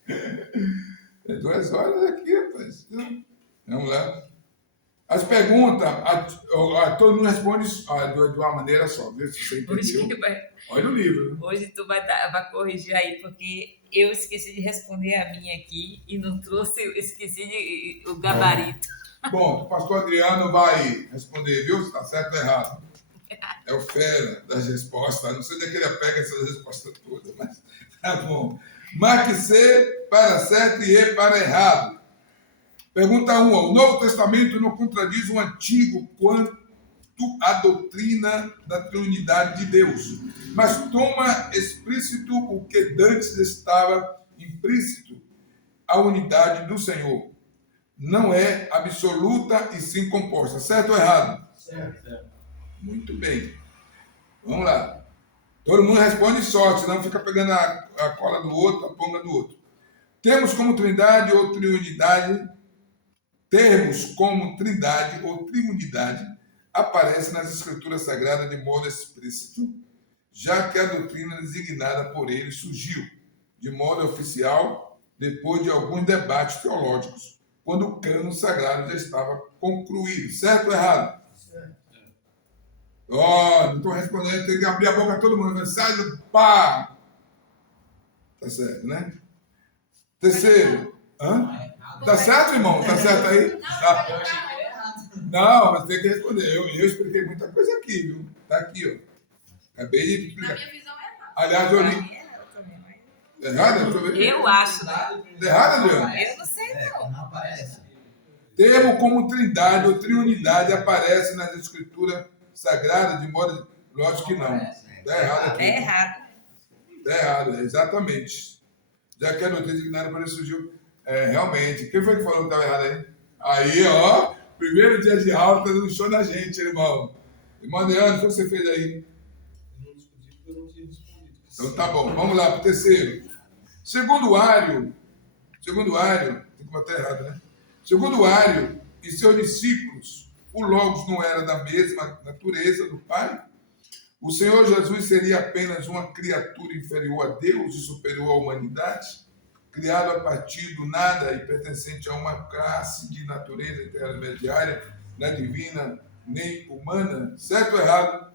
É 2 horas aqui, rapaz. Vamos lá. As perguntas, todo mundo responde de uma maneira só, vê se você entendeu. Olha o livro. Hoje tu vai corrigir aí, porque eu esqueci de responder a minha aqui e não trouxe, esqueci o gabarito. Bom, o pastor Adriano vai responder, viu? Se está certo ou errado. É o fera das respostas. Não sei onde é que ele pega essas respostas todas, mas tá bom. Marque C para certo e E para errado. Pergunta 1. O Novo Testamento não contradiz o Antigo quanto à doutrina da triunidade de Deus, mas toma explícito o que dantes estava implícito, a unidade do Senhor. Não é absoluta e sim composta. Certo ou errado? Certo. Muito bem. Vamos lá. Todo mundo responde sorte, não fica pegando a cola do outro, a ponga do outro. Termos como trindade ou triunidade aparece nas Escrituras Sagradas de modo explícito, já que a doutrina designada por ele surgiu de modo oficial depois de alguns debates teológicos, quando o cânon sagrado já estava concluído. Certo ou errado? Certo. Não estou respondendo, tem que abrir a boca a todo mundo. Mensagem, pá! Tá certo, né? Terceiro. Tá certo, irmão? Tá certo aí? Tá. Eu achei que era errado. Não, mas tem que responder. Eu expliquei muita coisa aqui, viu? Tá aqui, ó. Acabei de Na explicar. minha visão é errado. Aliás, eu li. Errado? Eu acho. Errado, Adriano? Eu não sei, não. Não aparece. Termo como trindade ou triunidade aparece nas Escrituras Sagradas de modo... Lógico que não. Está errado aqui. É errado. Está errado, exatamente. Já que a doutrina designada para ele surgiu... realmente. Quem foi que falou que estava errado aí? Aí, ó. Primeiro dia de aula, tá dando show na gente, irmão. Irmão Leandro, o que você fez aí? Eu não discuti porque eu não tinha respondido. Então tá bom. Vamos lá para o terceiro. Segundo Ário, tem que botar errado, né? Segundo Ário e seus discípulos, o Logos não era da mesma natureza do Pai? O Senhor Jesus seria apenas uma criatura inferior a Deus e superior à humanidade? Criado a partir do nada e pertencente a uma classe de natureza intermediária, não divina nem humana? Certo ou errado?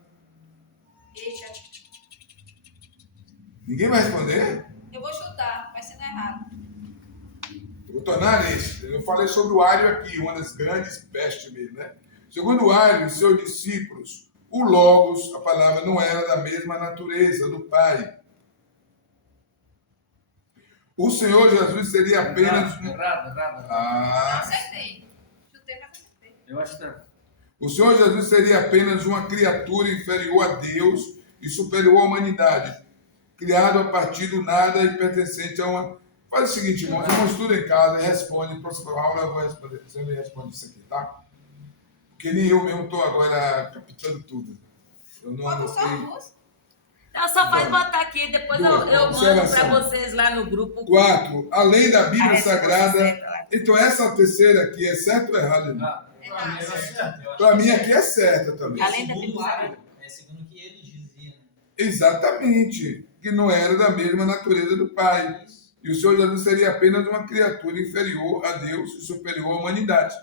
Ninguém vai responder? Eu vou chutar, vai sendo errado. Eu vou tornar este. Eu falei sobre o Ário aqui, uma das grandes pestes mesmo, né? Segundo o Ário e seus discípulos, o Logos, a palavra, não era da mesma natureza do Pai. O Senhor Jesus seria apenas... Errado. Não acertei. Chutei, mas acertei. Eu acho que tá. O Senhor Jesus seria apenas uma criatura inferior a Deus e superior à humanidade, criado a partir do nada e pertencente a uma... Faz o seguinte, irmãos, estuda em casa e responde, próxima aula eu vou responder, você me responde isso aqui, tá? Porque nem eu mesmo estou agora captando tudo. Eu não Bota só anotei. duas. Não, só pode botar aqui, depois eu mando Observação. para vocês lá no grupo. 4. Além da A Bíblia resposta Sagrada. certa lá. Então, essa terceira aqui é certa ou errada, irmão? Ah, Pra mim era certo. Para mim aqui é certa também. Além da Segundo Bíblia Sagrada. É segundo o que ele dizia, né? Exatamente. Que não era da mesma natureza do Pai. E o Senhor Jesus seria apenas uma criatura inferior a Deus e superior à humanidade.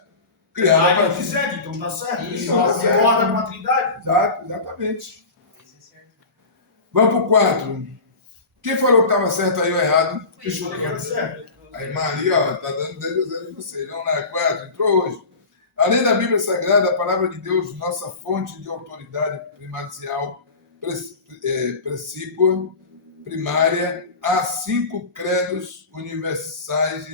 Criada a Aí eu partir... fizer, então tá certo. Isso, Então, tá certo. concorda com a Trindade? Exato, exatamente. Esse é certo. Vamos para o 4. Quem falou que estava certo aí ou errado? Deixa eu ver que era certo. A irmã ali, ó, tá dando 10 a 0 de vocês. Vamos lá, 4, entrou hoje. Além da Bíblia Sagrada, a palavra de Deus, nossa fonte de autoridade primordial, precípua, primária, há 5 credos universais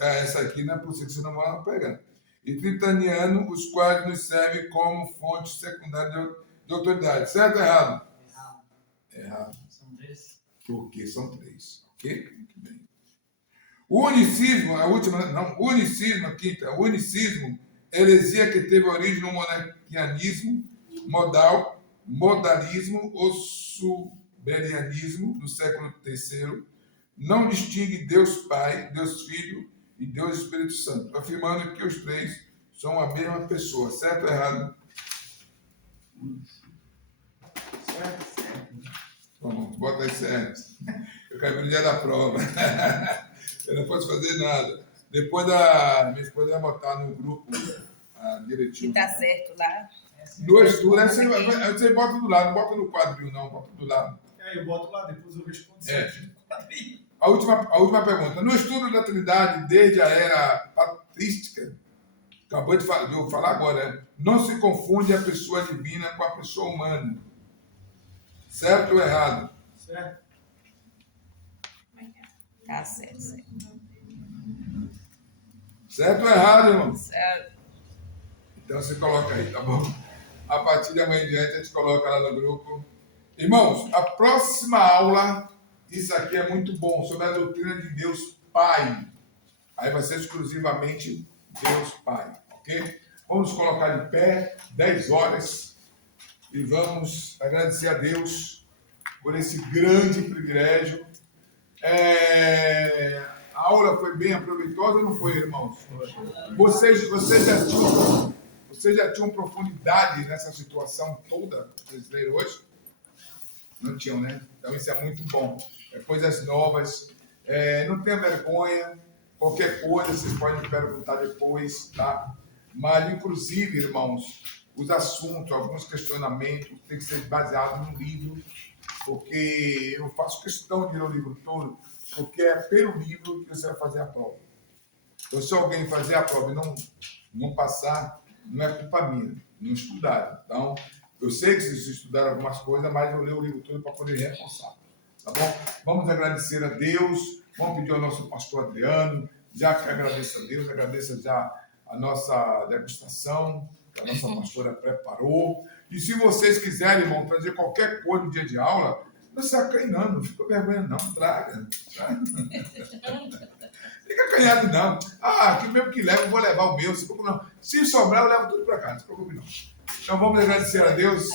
essa aqui não é possível que você não vai pegar. E tritaniano, os quais nos servem como fonte secundária de autoridade. Certo ou errado? Errado. Errado. São 3. Porque são 3. Ok? Muito bem. O unicismo, a unicismo, o unicismo, heresia que teve origem no monarquianismo, modalismo ou suberianismo do século III, não distingue Deus Pai, Deus Filho e Deus Espírito Santo, afirmando que os 3 são a mesma pessoa. Certo ou errado? Certo. Vamos, bota aí certo. Eu caí no dia da prova. Eu não posso fazer nada. Depois minha esposa vai botar no grupo direitinho. Que tá certo lá. No estudo, aí você bota do lado, não bota no quadril, não, bota do lado. Eu boto lá, depois eu respondo certo. A última pergunta. No estudo da Trindade, desde a era patrística, acabou de falar agora, né? Não se confunde a pessoa divina com a pessoa humana. Certo ou errado? Certo. Tá certo, certo. Certo ou errado, irmão? Certo. Então você coloca aí, tá bom? A partir de amanhã em diante, a gente coloca lá no grupo. Irmãos, a próxima aula, isso aqui é muito bom, sobre a doutrina de Deus Pai. Aí vai ser exclusivamente Deus Pai, ok? Vamos colocar de pé, 10 horas, e vamos agradecer a Deus por esse grande privilégio. A aula foi bem proveitosa ou não foi, irmãos? Vocês já tinham profundidade nessa situação toda que vocês leram hoje? Não tinham, né? Então isso é muito bom. É coisas novas. Não tenha vergonha. Qualquer coisa vocês podem me perguntar depois, tá? Mas, inclusive, irmãos, os assuntos, alguns questionamentos têm que ser baseados no livro, porque eu faço questão de ler o livro todo, porque é pelo livro que você vai fazer a prova. Então, se alguém fazer a prova e não passar, não é culpa minha, não estudaram. Então, eu sei que vocês estudaram algumas coisas, mas eu leio o livro todo para poder reforçar. Tá bom? Vamos agradecer a Deus, vamos pedir ao nosso pastor Adriano, já que agradeça a Deus, agradeça já a nossa degustação, que a nossa pastora preparou. E se vocês quiserem, irmão, trazer qualquer coisa no dia de aula, não se acanhando, não fica vergonha não, traga. Fica acanhado não. Que mesmo que leve, eu vou levar o meu, se preocupe não. Se sobrar, eu levo tudo para casa, não se preocupe não. Então vamos agradecer a Deus.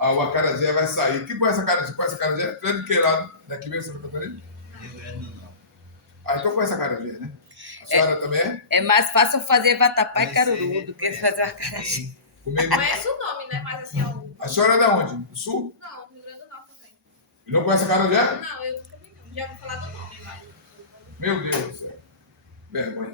O acarajé vai sair. Quem conhece acarajé? Conhece acarajé? Tu é de que lado? Daqui mesmo, Santa Catarina? Então conhece acarajé, né? A senhora também é? É mais fácil fazer vatapá e caruru do que fazer acarajé. Conhece o nome, né? Mas assim, A senhora é de onde? Do Sul? Não, Rio Grande do Norte também. E não conhece acarajé? Não, eu nunca vi, não. Já vou falar do nome, mas... Meu Deus do céu. Vergonha.